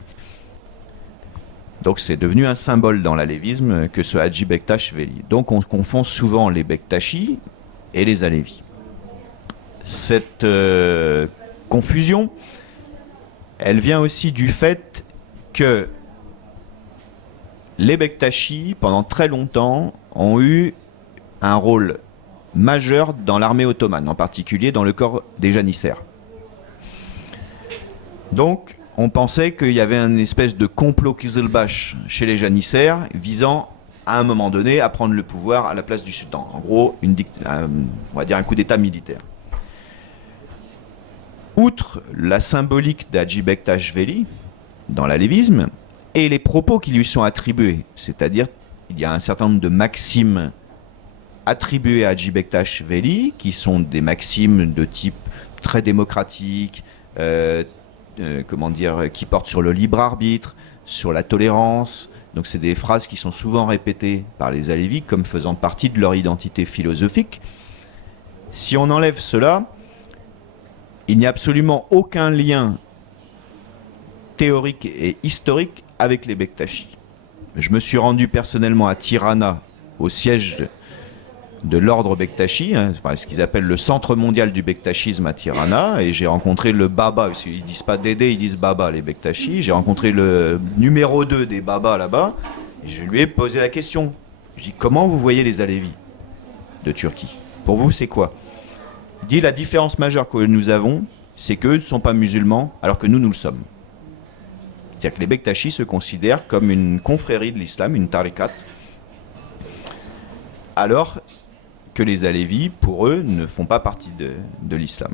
Donc c'est devenu un symbole dans l'alévisme que ce Hadji Bektash Veli. Donc on confond souvent les Bektashi et les Alevis. Cette confusion, elle vient aussi du fait que les Bektashi, pendant très longtemps, ont eu un rôle majeur dans l'armée ottomane, en particulier dans le corps des janissaires. Donc, on pensait qu'il y avait une espèce de complot Kizilbash chez les janissaires visant, à un moment donné, à prendre le pouvoir à la place du sultan. En gros, on va dire un coup d'état militaire. Outre la symbolique d'Hadji Bektash Veli, dans l'alévisme, et les propos qui lui sont attribués, c'est-à-dire il y a un certain nombre de maximes attribuées à Hadji Bektash Veli, qui sont des maximes de type très démocratique, qui portent sur le libre arbitre, sur la tolérance. Donc c'est des phrases qui sont souvent répétées par les Alevis comme faisant partie de leur identité philosophique. Si on enlève cela, il n'y a absolument aucun lien théorique et historique avec les Bektashi. Je me suis rendu personnellement à Tirana, au siège de l'ordre Bektashi, ce qu'ils appellent le centre mondial du Bektashisme à Tirana, et j'ai rencontré le Baba, parce qu'ils disent pas Dédé, ils disent Baba, les Bektashi. J'ai rencontré le numéro 2 des Babas là-bas, et je lui ai posé la question. Je dis, comment vous voyez les Alevis de Turquie? Pour vous, c'est quoi? Il dit, la différence majeure que nous avons, c'est qu'eux ne sont pas musulmans, alors que nous le sommes. C'est-à-dire que les Bektashi se considèrent comme une confrérie de l'islam, une tariqat, alors que les Alevis, pour eux, ne font pas partie de l'islam.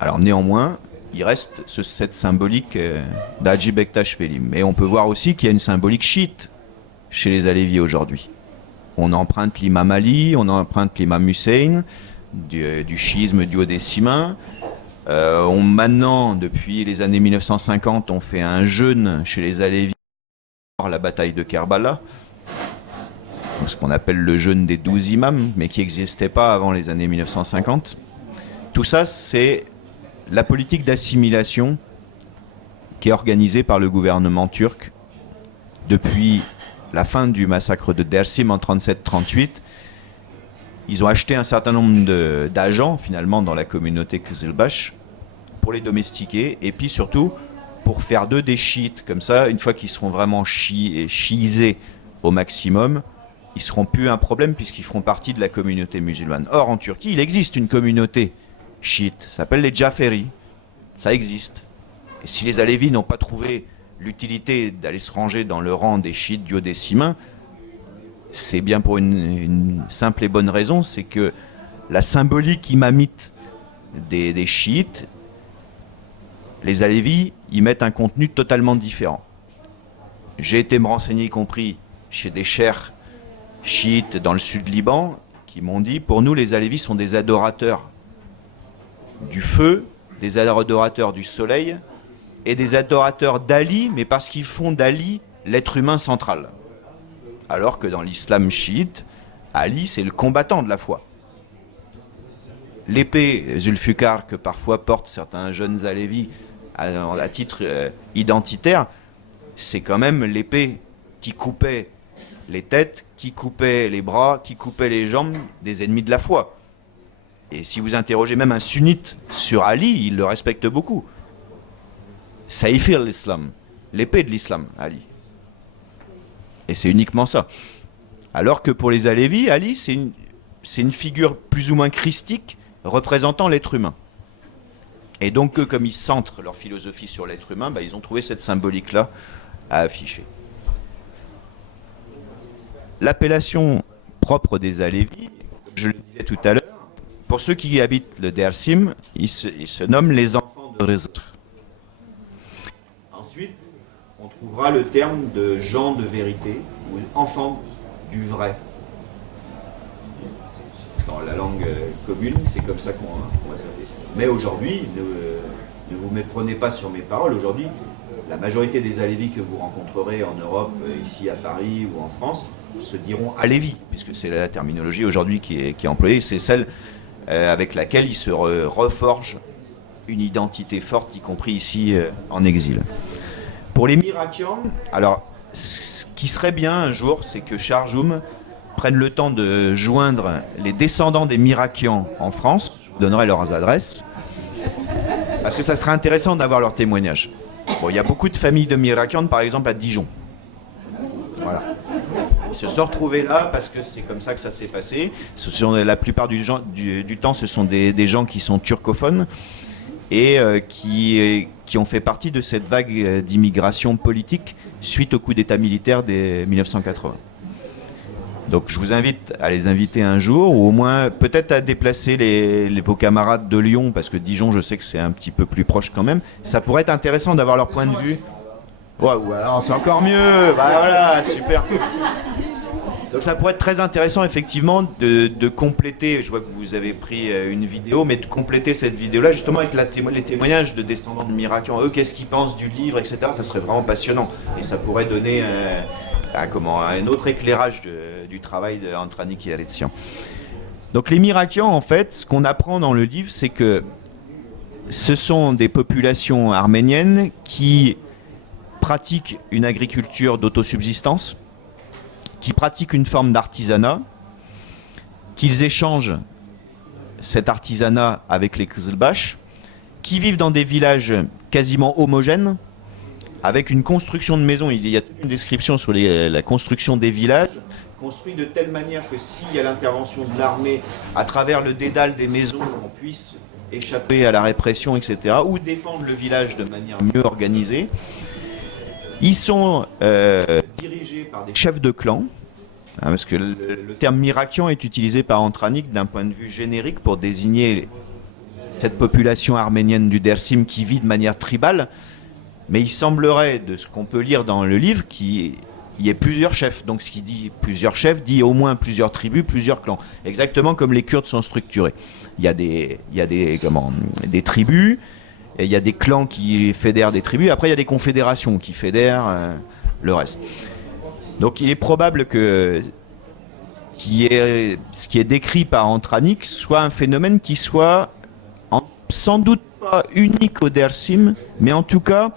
Alors néanmoins, il reste cette symbolique d'Hadji Bektash Veli. Mais on peut voir aussi qu'il y a une symbolique chiite chez les Alevis aujourd'hui. On emprunte l'imam Ali, on emprunte l'imam Hussein, du chiisme duodécimain. Maintenant, depuis les années 1950, on fait un jeûne chez les Alevis pour la bataille de Kerbala, ce qu'on appelle le jeûne des 12 imams, mais qui n'existait pas avant les années 1950. Tout ça, c'est la politique d'assimilation qui est organisée par le gouvernement turc depuis la fin du massacre de Dersim en 37-38. Ils ont acheté un certain nombre d'agents, finalement, dans la communauté Kızılbaş, pour les domestiquer, et puis surtout pour faire d'eux des chiites. Comme ça, une fois qu'ils seront vraiment chiisés au maximum, ils ne seront plus un problème puisqu'ils feront partie de la communauté musulmane. Or, en Turquie, il existe une communauté chiite, ça s'appelle les Jaferi. Ça existe. Et si les Alevis n'ont pas trouvé l'utilité d'aller se ranger dans le rang des chiites duodécimains, c'est bien pour une simple et bonne raison, c'est que la symbolique imamite des chiites, les Alevis y mettent un contenu totalement différent. J'ai été me renseigner, y compris chez des cheikhs chiites dans le sud Liban, qui m'ont dit, pour nous les Alevis sont des adorateurs du feu, des adorateurs du soleil, et des adorateurs d'Ali, mais parce qu'ils font d'Ali l'être humain central. Alors que dans l'islam chiite, Ali c'est le combattant de la foi. L'épée Zulfikar que parfois portent certains jeunes Alevis à titre identitaire, c'est quand même l'épée qui coupait les têtes, qui coupait les bras, qui coupait les jambes des ennemis de la foi. Et si vous interrogez même un sunnite sur Ali, il le respecte beaucoup. Saïfir l'islam, l'épée de l'islam, Ali. Et c'est uniquement ça. Alors que pour les Alevis, Ali, c'est une figure plus ou moins christique représentant l'être humain. Et donc, comme ils centrent leur philosophie sur l'être humain, ils ont trouvé cette symbolique-là à afficher. L'appellation propre des Alevis, je le disais tout à l'heure, pour ceux qui habitent le Dersim, ils se nomment les enfants de Rizq. Ensuite, on trouvera le terme de gens de vérité, ou enfants du vrai. Dans la langue commune, c'est comme ça qu'on va s'appeler. Mais aujourd'hui, ne vous méprenez pas sur mes paroles, aujourd'hui, la majorité des Alevis que vous rencontrerez en Europe, ici à Paris ou en France, se diront Alevis, puisque c'est la terminologie aujourd'hui qui est employée, c'est celle avec laquelle ils se reforgent une identité forte, y compris ici en exil. Pour les Mirakians, alors, ce qui serait bien un jour, c'est que Charjoum prenne le temps de joindre les descendants des Mirakians en France. Je vous donnerai leurs adresses, parce que ça serait intéressant d'avoir leur témoignage. Bon, il y a beaucoup de familles de Mirakians, par exemple à Dijon. Voilà. Ils se sont retrouvés là parce que c'est comme ça que ça s'est passé. La plupart du temps, ce sont des gens qui sont turcophones et qui ont fait partie de cette vague d'immigration politique suite au coup d'État militaire des 1980. Donc je vous invite à les inviter un jour, ou au moins peut-être à déplacer vos camarades de Lyon, parce que Dijon, je sais que c'est un petit peu plus proche quand même. Ça pourrait être intéressant d'avoir leur point de vue. Ouais, ou alors c'est encore mieux. Bah voilà, super. Donc ça pourrait être très intéressant effectivement de compléter, je vois que vous avez pris une vidéo, mais de compléter cette vidéo-là justement avec les témoignages de descendants de Mirakians. Eux, qu'est-ce qu'ils pensent du livre, etc. Ça serait vraiment passionnant. Et ça pourrait donner un autre éclairage du travail d'Antranik et Aretzian. Donc les Mirakians, en fait, ce qu'on apprend dans le livre, c'est que ce sont des populations arméniennes qui pratiquent une agriculture d'autosubsistance, qui pratiquent une forme d'artisanat, qu'ils échangent cet artisanat avec les Kızılbaş, qui vivent dans des villages quasiment homogènes, avec une construction de maisons. Il y a une description sur la construction des villages, construits de telle manière que s'il y a l'intervention de l'armée à travers le dédale des maisons, on puisse échapper à la répression, etc., ou défendre le village de manière mieux organisée. Ils sont dirigés par des chefs de clan, parce que le terme Mirakian est utilisé par Antranik d'un point de vue générique pour désigner cette population arménienne du Dersim qui vit de manière tribale, mais il semblerait, de ce qu'on peut lire dans le livre, qu'il y ait plusieurs chefs. Donc ce qui dit plusieurs chefs dit au moins plusieurs tribus, plusieurs clans. Exactement comme les Kurdes sont structurés. Il y a des tribus, et il y a des clans qui fédèrent des tribus, après il y a des confédérations qui fédèrent le reste. Donc il est probable que ce qui est décrit par Antranik soit un phénomène qui soit sans doute pas unique au Dersim, mais en tout cas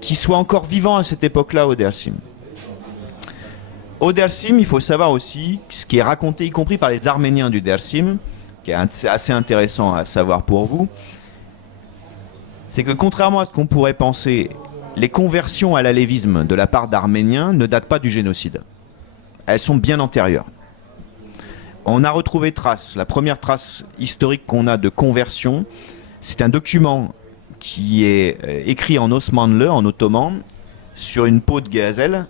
qui soit encore vivant à cette époque-là au Dersim. Au Dersim, il faut savoir aussi ce qui est raconté, y compris par les Arméniens du Dersim, qui est assez intéressant à savoir pour vous, c'est que contrairement à ce qu'on pourrait penser, les conversions à l'alévisme de la part d'Arméniens ne datent pas du génocide. Elles sont bien antérieures. On a retrouvé la première trace historique qu'on a de conversion, c'est un document qui est écrit en Osmanlı, en ottoman, sur une peau de gazelle.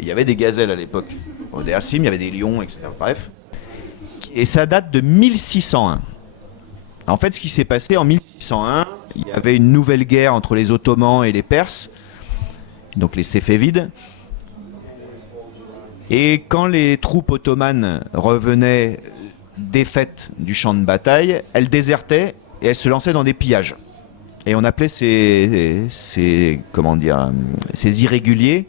Il y avait des gazelles à l'époque. Au Dersim, il y avait des lions, etc. Bref. Et ça date de 1601. En fait, ce qui s'est passé en 1601, il y avait une nouvelle guerre entre les Ottomans et les Perses, donc les Séfévides. Et quand les troupes ottomanes revenaient défaites du champ de bataille, elles désertaient et elles se lançaient dans des pillages. Et on appelait ces irréguliers,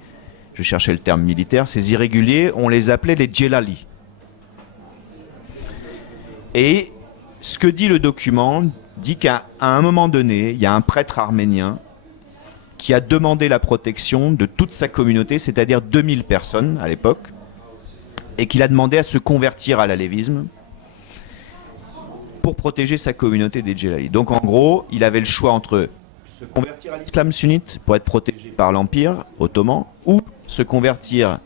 je cherchais le terme militaire, ces irréguliers, on les appelait les Djellali. Et ce que dit le document dit qu'à un moment donné, il y a un prêtre arménien qui a demandé la protection de toute sa communauté, c'est-à-dire 2000 personnes à l'époque, et qu'il a demandé à se convertir à l'alévisme pour protéger sa communauté des Djellali. Donc en gros, il avait le choix entre se convertir à l'islam sunnite pour être protégé par l'Empire ottoman, ou se convertir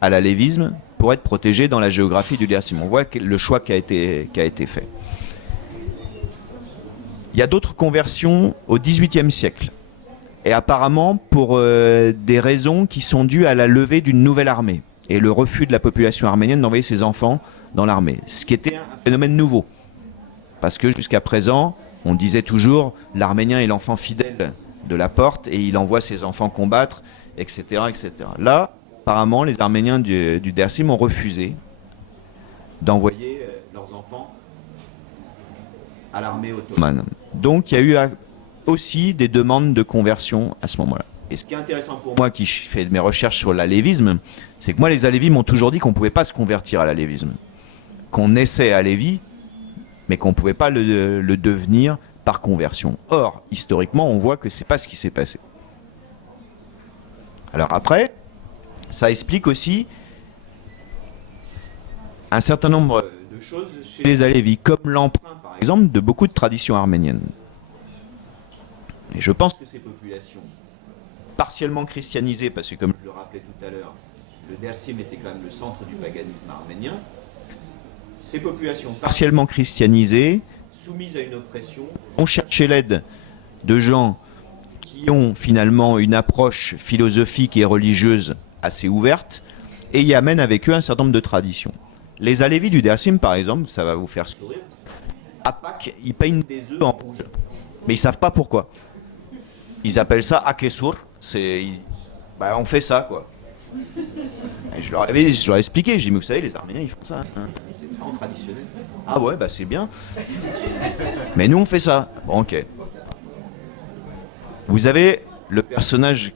à l'alévisme pour être protégé dans la géographie du Dersim. On voit le choix qui a été fait. Il y a d'autres conversions au XVIIIe siècle. Et apparemment pour des raisons qui sont dues à la levée d'une nouvelle armée et le refus de la population arménienne d'envoyer ses enfants dans l'armée. Ce qui était un phénomène nouveau. Parce que jusqu'à présent, on disait toujours l'Arménien est l'enfant fidèle de la porte et il envoie ses enfants combattre, etc. etc. Là, apparemment, les Arméniens du Dersim ont refusé d'envoyer leurs enfants à l'armée ottomane. Donc il y a eu aussi des demandes de conversion à ce moment-là. Et ce qui est intéressant pour moi qui fais mes recherches sur l'alévisme, c'est que moi les alévis m'ont toujours dit qu'on ne pouvait pas se convertir à l'alévisme. Qu'on naissait alévi, mais qu'on ne pouvait pas le devenir par conversion. Or, historiquement, on voit que ce n'est pas ce qui s'est passé. Alors après, ça explique aussi un certain nombre de choses chez les alévis, comme l'emprunt, par exemple, de beaucoup de traditions arméniennes. Et je pense que ces populations, partiellement christianisées, parce que comme je le rappelais tout à l'heure, le Dersim était quand même le centre du paganisme arménien, ces populations partiellement christianisées, soumises à une oppression, ont cherché l'aide de gens qui ont finalement une approche philosophique et religieuse assez ouverte, et y amènent avec eux un certain nombre de traditions. Les alévis du Dersim, par exemple, ça va vous faire sourire, à Pâques, ils peignent des œufs en rouge, mais ils ne savent pas pourquoi. Ils appellent ça akesur, on fait ça, quoi. Et je leur ai expliqué, j'ai dit, mais vous savez, les Arméniens, ils font ça, hein. C'est vraiment traditionnel. Ah ouais, c'est bien. Mais nous, on fait ça. Bon, ok. Vous avez le personnage,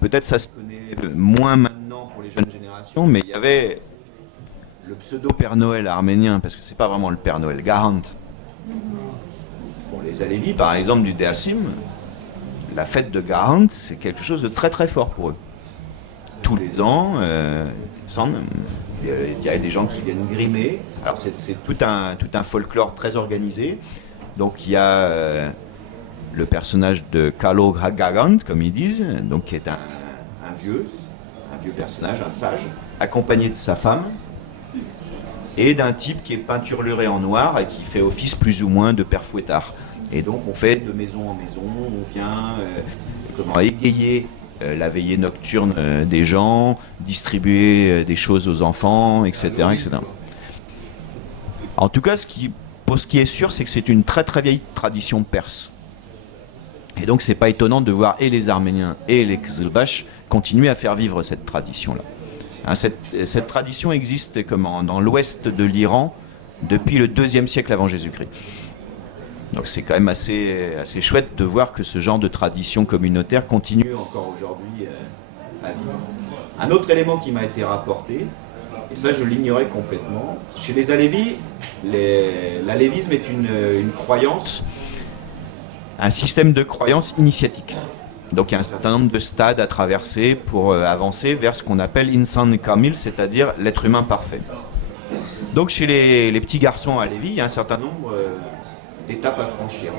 peut-être ça se connaît moins maintenant pour les jeunes générations, mais il y avait le pseudo-Père Noël arménien, parce que c'est pas vraiment le Père Noël, Garant. Pour les alévis, par exemple, du Dersim, la fête de Garant, c'est quelque chose de très très fort pour eux. Tous les ans, il y a des gens qui viennent grimer. Alors c'est tout un folklore très organisé. Donc il y a le personnage de Kalog Hagagant, comme ils disent, donc qui est un vieux personnage, un sage, accompagné de sa femme et d'un type qui est peinturluré en noir et qui fait office plus ou moins de père fouettard. Et donc on fait de maison en maison, on vient égayer la veillée nocturne des gens, distribuer des choses aux enfants, etc. etc. En tout cas, pour ce qui est sûr, c'est que c'est une très très vieille tradition perse. Et donc c'est pas étonnant de voir et les Arméniens et les Kızılbaş continuer à faire vivre cette tradition-là. Hein, cette tradition existe dans l'ouest de l'Iran depuis le 2e siècle avant Jésus-Christ. Donc c'est quand même assez chouette de voir que ce genre de tradition communautaire continue encore aujourd'hui à vivre. Un autre élément qui m'a été rapporté, et ça je l'ignorais complètement, chez les alévis, l'alévisme est une croyance, un système de croyance initiatique. Donc il y a un certain nombre de stades à traverser pour avancer vers ce qu'on appelle Insan Kamil, c'est-à-dire l'être humain parfait. Donc chez les petits garçons alévis, il y a un certain nombre d'étapes à franchir.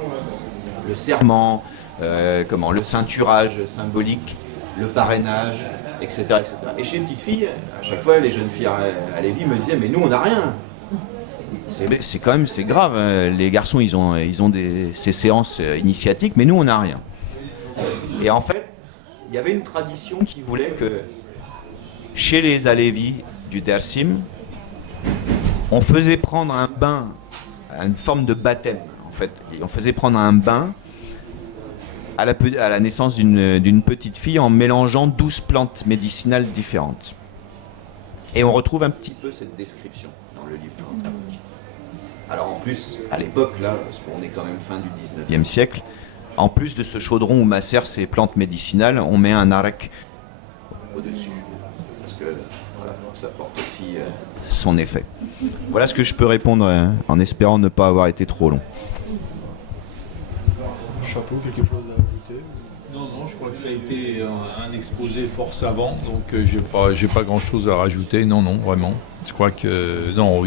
Le serment, le ceinturage symbolique, le parrainage, etc., etc. Et chez les petites filles, à chaque fois, les jeunes filles à Lévis me disaient, mais nous, on n'a rien. C'est quand même, c'est grave. Hein. Les garçons, ils ont ces séances initiatiques, mais nous, on n'a rien. Et en fait, il y avait une tradition qui voulait que chez les alévis du Dersim, on faisait prendre un bain, une forme de baptême. En fait, on faisait prendre un bain à la naissance d'une petite fille en mélangeant 12 plantes médicinales différentes. Et on retrouve un petit peu cette description dans le livre Antarouk. Alors en plus, à l'époque, là, parce qu'on est quand même fin du 19e siècle, en plus de ce chaudron où macèrent ces plantes médicinales, on met un arec au-dessus. Parce que ça porte aussi son effet. Voilà ce que je peux répondre en espérant ne pas avoir été trop long. Chapeau, quelque chose à ajouter? Non, je crois que ça a été un exposé fort savant, donc j'ai pas grand-chose à rajouter. Non, vraiment. Je crois que non,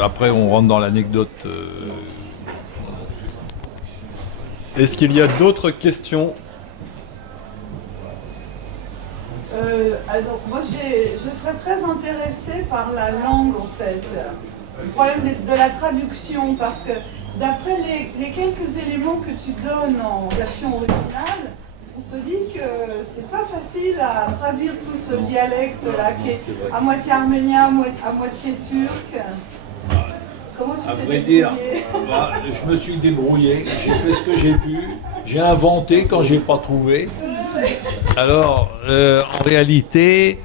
après on rentre dans l'anecdote. Est-ce qu'il y a d'autres questions? Alors moi je serais très intéressée par la langue en fait. Le problème de la traduction, parce que d'après les quelques éléments que tu donnes en version originale, on se dit que c'est pas facile à traduire tout ce dialecte-là qui est à moitié arménien, à moitié turc. Comment tu À t'es vrai dire, débrouillé? je me suis débrouillé, j'ai fait ce que j'ai pu, j'ai inventé quand j'ai pas trouvé. Alors, en réalité,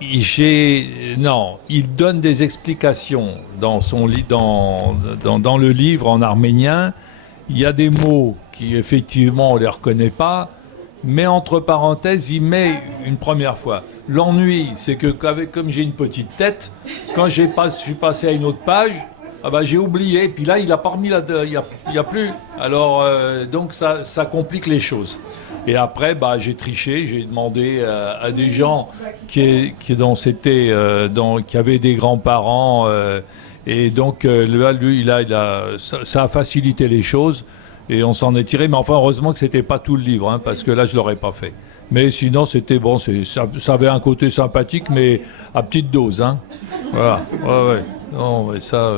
il donne des explications dans dans le livre en arménien. Il y a des mots qui, effectivement, on les reconnaît pas, mais entre parenthèses, il met une première fois. L'ennui, c'est que comme j'ai une petite tête, quand je suis passé à une autre page, ah bah, j'ai oublié. Puis là, il a pas remis il y a plus. Alors, donc ça complique les choses. Et après, bah, j'ai triché, j'ai demandé à des gens qui avaient des grands-parents. Et donc, lui, ça a facilité les choses. Et on s'en est tiré. Mais enfin, heureusement que c'était pas tout le livre, hein, parce que là, je l'aurais pas fait. Mais sinon, c'était bon. Ça avait un côté sympathique, mais à petite dose. Hein. Voilà. Ouais. Non, ouais, ça.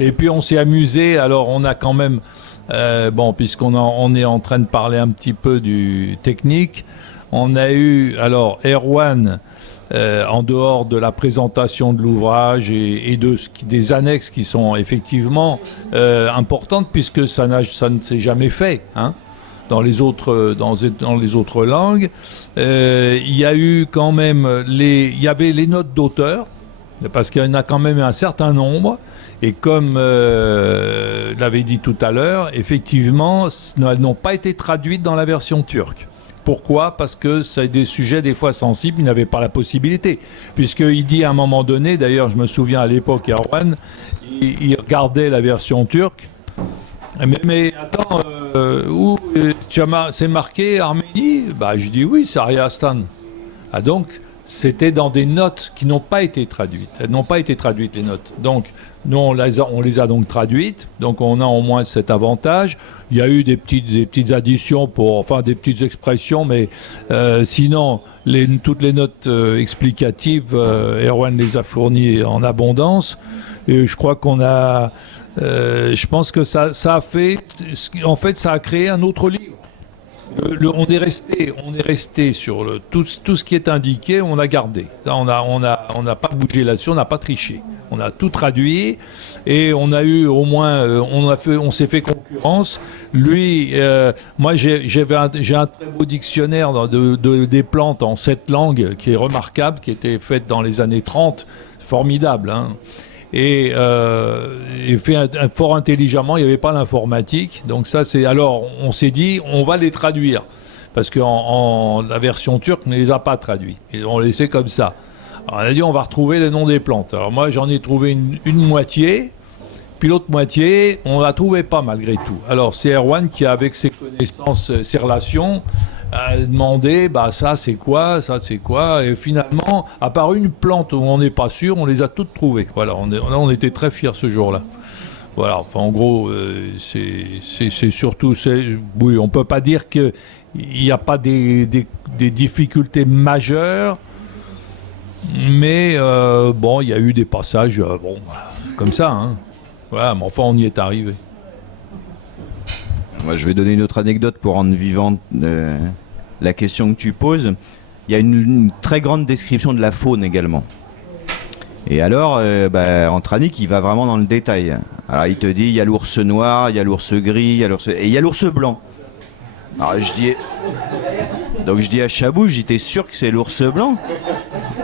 Et puis, on s'est amusé. Alors, on a quand même. On est en train de parler un petit peu du technique. On a eu, alors, Erwan, en dehors de la présentation de l'ouvrage et des annexes qui sont effectivement importantes, puisque ça ne s'est jamais fait, hein, dans les autres langues. Il y a eu quand même il y avait les notes d'auteur, parce qu'il y en a quand même un certain nombre. Et comme l'avait dit tout à l'heure, effectivement, elles n'ont pas été traduites dans la version turque. Pourquoi ? Parce que c'est des sujets des fois sensibles, il n'avait pas la possibilité. Puisqu'il dit à un moment donné, d'ailleurs je me souviens à l'époque, Erwan, il regardait la version turque. Mais attends, c'est marqué Arménie ? Bah, je dis oui, c'est Ariastan. Ah donc, c'était dans des notes qui n'ont pas été traduites. Elles n'ont pas été traduites, les notes. Donc, nous, on les a donc traduites. Donc, on a au moins cet avantage. Il y a eu des petites additions des petites expressions, mais sinon, toutes les notes explicatives, Erwan les a fournies en abondance. Et je crois je pense que ça a fait, en fait, ça a créé un autre livre. On est resté sur tout ce qui est indiqué, on a gardé. Ça, on n'a pas bougé là-dessus, on n'a pas triché. On a tout traduit et on a eu au moins, on s'est fait concurrence. Lui, moi j'ai un très beau dictionnaire des plantes en 7 langues qui est remarquable, qui était fait dans les années 30, formidable, hein. Et fait fort intelligemment, il n'y avait pas l'informatique. Donc ça, alors on s'est dit, on va les traduire. Parce que la version turque ne les a pas traduits. Et on les laissait comme ça. Alors on a dit, on va retrouver les noms des plantes. Alors moi, j'en ai trouvé une moitié. Puis l'autre moitié, on ne la trouvait pas malgré tout. Alors c'est Erwan qui, avec ses connaissances, ses relations, a demandé, ça c'est quoi, et finalement, à part une plante où on n'est pas sûr, on les a toutes trouvées. Voilà, on était très fiers ce jour-là. Voilà, enfin en gros, c'est surtout, oui, on peut pas dire qu'il n'y a pas des difficultés majeures, mais il y a eu des passages, comme ça, hein. Voilà, mais enfin on y est arrivé. Moi, je vais donner une autre anecdote pour rendre vivante la question que tu poses. Il y a une très grande description de la faune également. Et alors, Antranik, il va vraiment dans le détail. Alors, il te dit, il y a l'ours noir, il y a l'ours gris, et il y a l'ours blanc. Alors, je dis à Chabou, j'étais sûr que c'est l'ours blanc.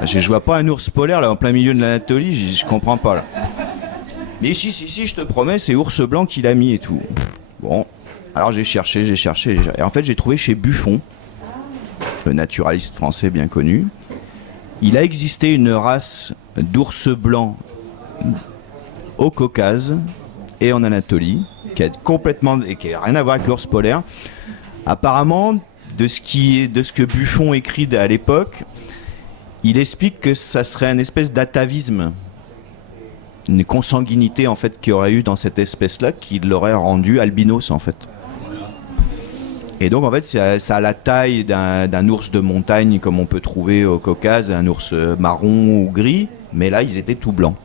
Je vois pas un ours polaire là en plein milieu de l'Anatolie, je comprends pas là. Mais si, je te promets, c'est ours blanc qui l'a mis et tout. Bon, alors j'ai cherché. Et en fait, j'ai trouvé chez Buffon, le naturaliste français bien connu, il a existé une race d'ours blancs au Caucase et en Anatolie, qui a rien à voir avec l'ours polaire. Apparemment, de ce que Buffon écrit à l'époque, il explique que ça serait une espèce d'atavisme, une consanguinité en fait qu'il y aurait eu dans cette espèce-là qui l'aurait rendu albinos en fait. Et donc en fait ça a la taille d'un ours de montagne comme on peut trouver au Caucase, un ours marron ou gris, mais là ils étaient tout blancs.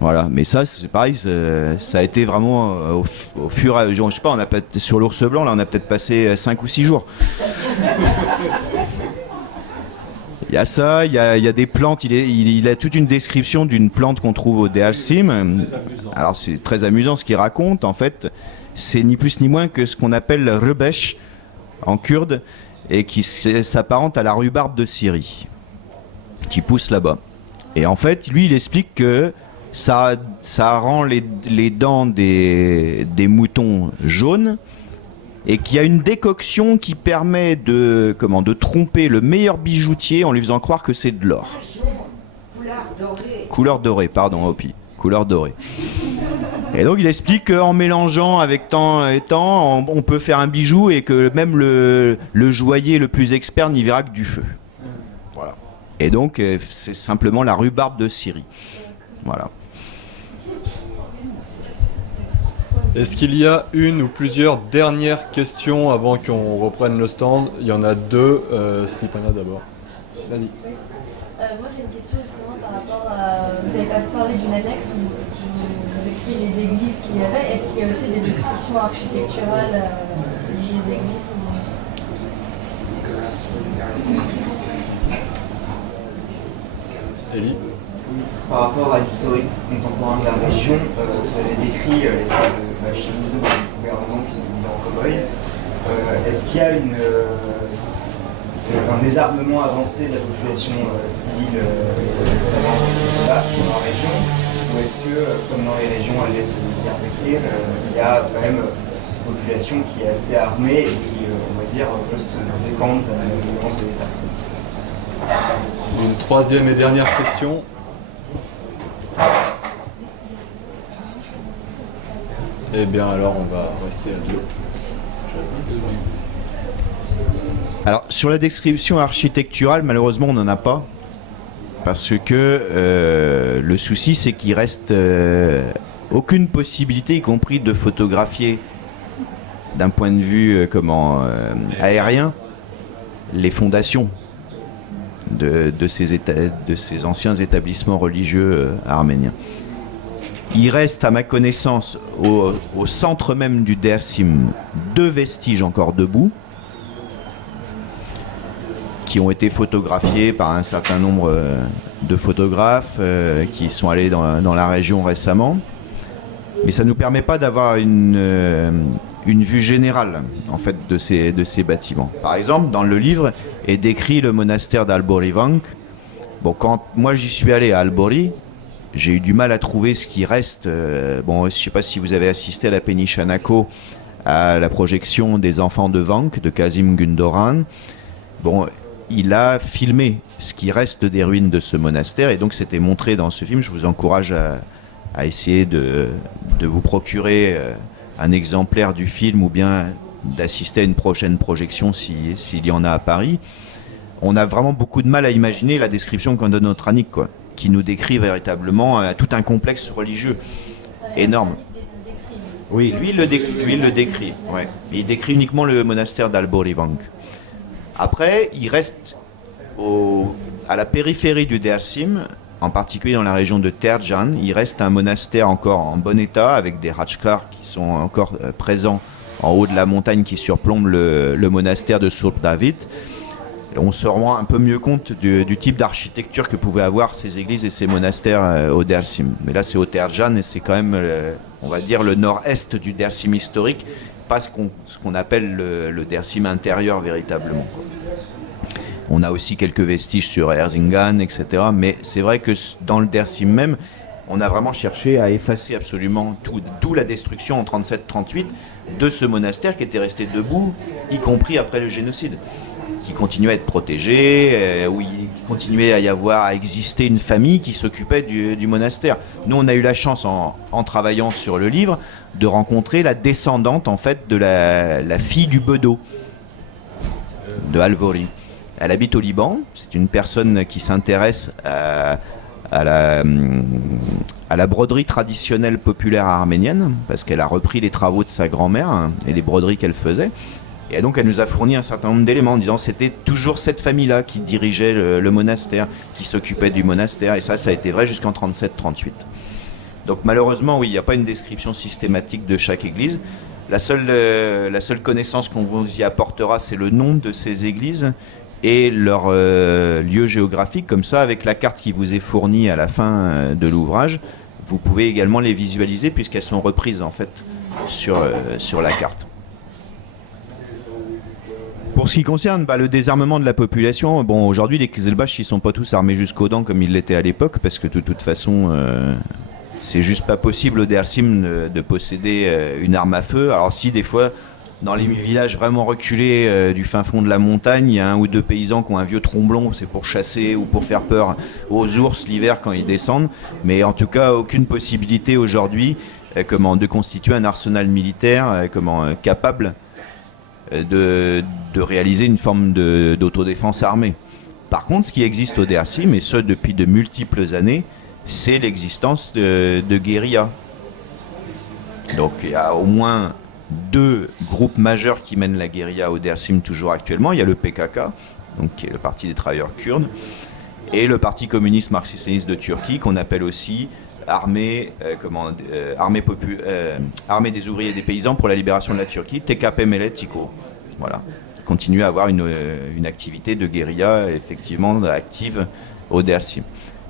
Voilà, mais ça, c'est pareil, ça a été vraiment au fur et à mesure. Je sais pas, sur l'ours blanc, là, on a peut-être passé 5 ou 6 jours. Il y a ça, il y a des plantes, il a toute une description d'une plante qu'on trouve au Dersim. Alors c'est très amusant ce qu'il raconte, en fait, c'est ni plus ni moins que ce qu'on appelle le rubesh en kurde, et qui s'apparente à la rhubarbe de Syrie, qui pousse là-bas. Et en fait, lui, il explique que ça rend les dents des moutons jaunes, et qu'il y a une décoction qui permet de tromper le meilleur bijoutier en lui faisant croire que c'est de l'or. Couleur dorée, pardon, Hopi. Couleur dorée. Et donc il explique qu'en mélangeant avec temps et temps, on peut faire un bijou, et que même le joaillier le plus expert n'y verra que du feu. Voilà. Et donc c'est simplement la rhubarbe de Syrie. Voilà. Est-ce qu'il y a une ou plusieurs dernières questions avant qu'on reprenne le stand? Il y en a deux. Sipana d'abord. Vas-y. Moi j'ai une question justement par rapport à... Vous avez parlé d'une annexe où vous écrivez les églises qu'il y avait. Est-ce qu'il y a aussi des descriptions architecturales des églises Elie? Par rapport à l'historique contemporain de la région, vous avez décrit l'espèce de chimie du gouvernement qui se disait en cow-boy. Est-ce qu'il y a un désarmement avancé de la population civile dans la région, ou est-ce que, comme dans les régions à l'est de Diyarbakir, il y a quand même une population qui est assez armée et qui, on va dire, peut se défendre face à la violence de l'État? Une troisième et dernière question. Eh bien alors on va rester à deux. Alors sur la description architecturale, malheureusement on n'en a pas, parce que le souci c'est qu'il reste aucune possibilité, y compris de photographier d'un point de vue aérien les fondations de ces anciens établissements religieux arméniens. Il reste, à ma connaissance, au centre même du Dersim, 2 vestiges encore debout, qui ont été photographiés par un certain nombre de photographes qui sont allés dans la région récemment. Mais ça ne nous permet pas d'avoir une vue générale en fait, de ces bâtiments. Par exemple, dans le livre est décrit le monastère d'Alborivank. Bon, quand moi j'y suis allé à Albori, j'ai eu du mal à trouver ce qui reste. Je ne sais pas si vous avez assisté à la péniche Anako, à la projection des enfants de Vank, de Kazim Gundogan. Bon, il a filmé ce qui reste des ruines de ce monastère, et donc c'était montré dans ce film. Je vous encourage à essayer de vous procurer un exemplaire du film, ou bien d'assister à une prochaine projection s'il y en a à Paris. On a vraiment beaucoup de mal à imaginer la description qu'on donne au Tranik, quoi, qui nous décrit véritablement tout un complexe religieux énorme. Oui, lui il le décrit. Ouais. Il décrit uniquement le monastère d'Alborivank. Après, il reste à la périphérie du Dersim, en particulier dans la région de Terjan. Il reste un monastère encore en bon état, avec des ratchkars qui sont encore présents en haut de la montagne qui surplombe le monastère de Surp David. On se rend un peu mieux compte du type d'architecture que pouvaient avoir ces églises et ces monastères au Dersim. Mais là, c'est au Terjan, et c'est quand même, on va dire, le nord-est du Dersim historique, pas ce qu'on appelle le Dersim intérieur véritablement, quoi. On a aussi quelques vestiges sur Erzingan, etc. Mais c'est vrai que dans le Dersim même, on a vraiment cherché à effacer absolument tout, d'où la destruction en 37-38 de ce monastère qui était resté debout, y compris après le génocide, qui continuait à être protégé, où il continuait à exister une famille qui s'occupait du monastère. Nous, on a eu la chance, en travaillant sur le livre, de rencontrer la descendante en fait de la fille du bedeau de Alvori. Elle habite au Liban. C'est une personne qui s'intéresse à la broderie traditionnelle populaire arménienne, parce qu'elle a repris les travaux de sa grand-mère et les broderies qu'elle faisait. Et donc elle nous a fourni un certain nombre d'éléments en disant que c'était toujours cette famille-là qui dirigeait le monastère, qui s'occupait du monastère. Et ça a été vrai jusqu'en 37-38. Donc malheureusement, oui, il n'y a pas une description systématique de chaque église. La seule connaissance qu'on vous y apportera, c'est le nom de ces églises et leur lieu géographique. Comme ça, avec la carte qui vous est fournie à la fin de l'ouvrage, vous pouvez également les visualiser puisqu'elles sont reprises en fait sur la carte. Pour ce qui concerne le désarmement de la population, bon, aujourd'hui les Kizilbash ils sont pas tous armés jusqu'aux dents comme ils l'étaient à l'époque parce que de toute façon c'est juste pas possible au Dersim de posséder une arme à feu. Alors si des fois dans les villages vraiment reculés du fin fond de la montagne, il y a un ou deux paysans qui ont un vieux tromblon, c'est pour chasser ou pour faire peur aux ours l'hiver quand ils descendent, mais en tout cas aucune possibilité aujourd'hui de constituer un arsenal militaire capable de réaliser une forme d'autodéfense armée. Par contre, ce qui existe au Dersim, et ce depuis de multiples années, c'est l'existence de guérillas. Donc il y a au moins 2 groupes majeurs qui mènent la guérilla au Dersim toujours actuellement. Il y a le PKK, donc, qui est le Parti des travailleurs kurdes, et le Parti communiste marxiste-léniniste de Turquie, qu'on appelle aussi Armée des ouvriers et des paysans pour la libération de la Turquie, TKP Millet Tiko. Voilà. Continue à avoir une activité de guérilla effectivement active au Dersim.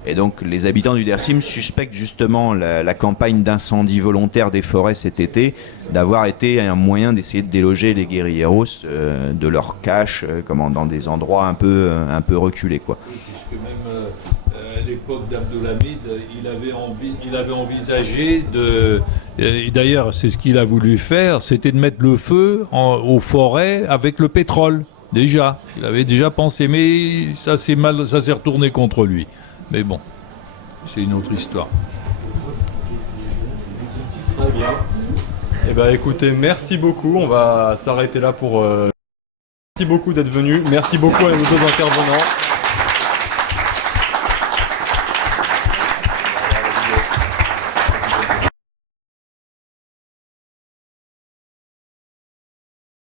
Et donc les habitants du Dersim suspectent justement la campagne d'incendie volontaire des forêts cet été d'avoir été un moyen d'essayer de déloger les guérilleros de leur cache dans des endroits un peu reculés, quoi. Puisque même à l'époque d'Abdulhamid, il avait envisagé et d'ailleurs c'est ce qu'il a voulu faire, c'était de mettre le feu aux forêts avec le pétrole. Déjà, il avait déjà pensé, mais ça s'est retourné contre lui. Mais bon, c'est une autre histoire. Très bien. Eh bien écoutez, merci beaucoup. On va s'arrêter là pour... Merci beaucoup d'être venu. Merci beaucoup à nos deux intervenants.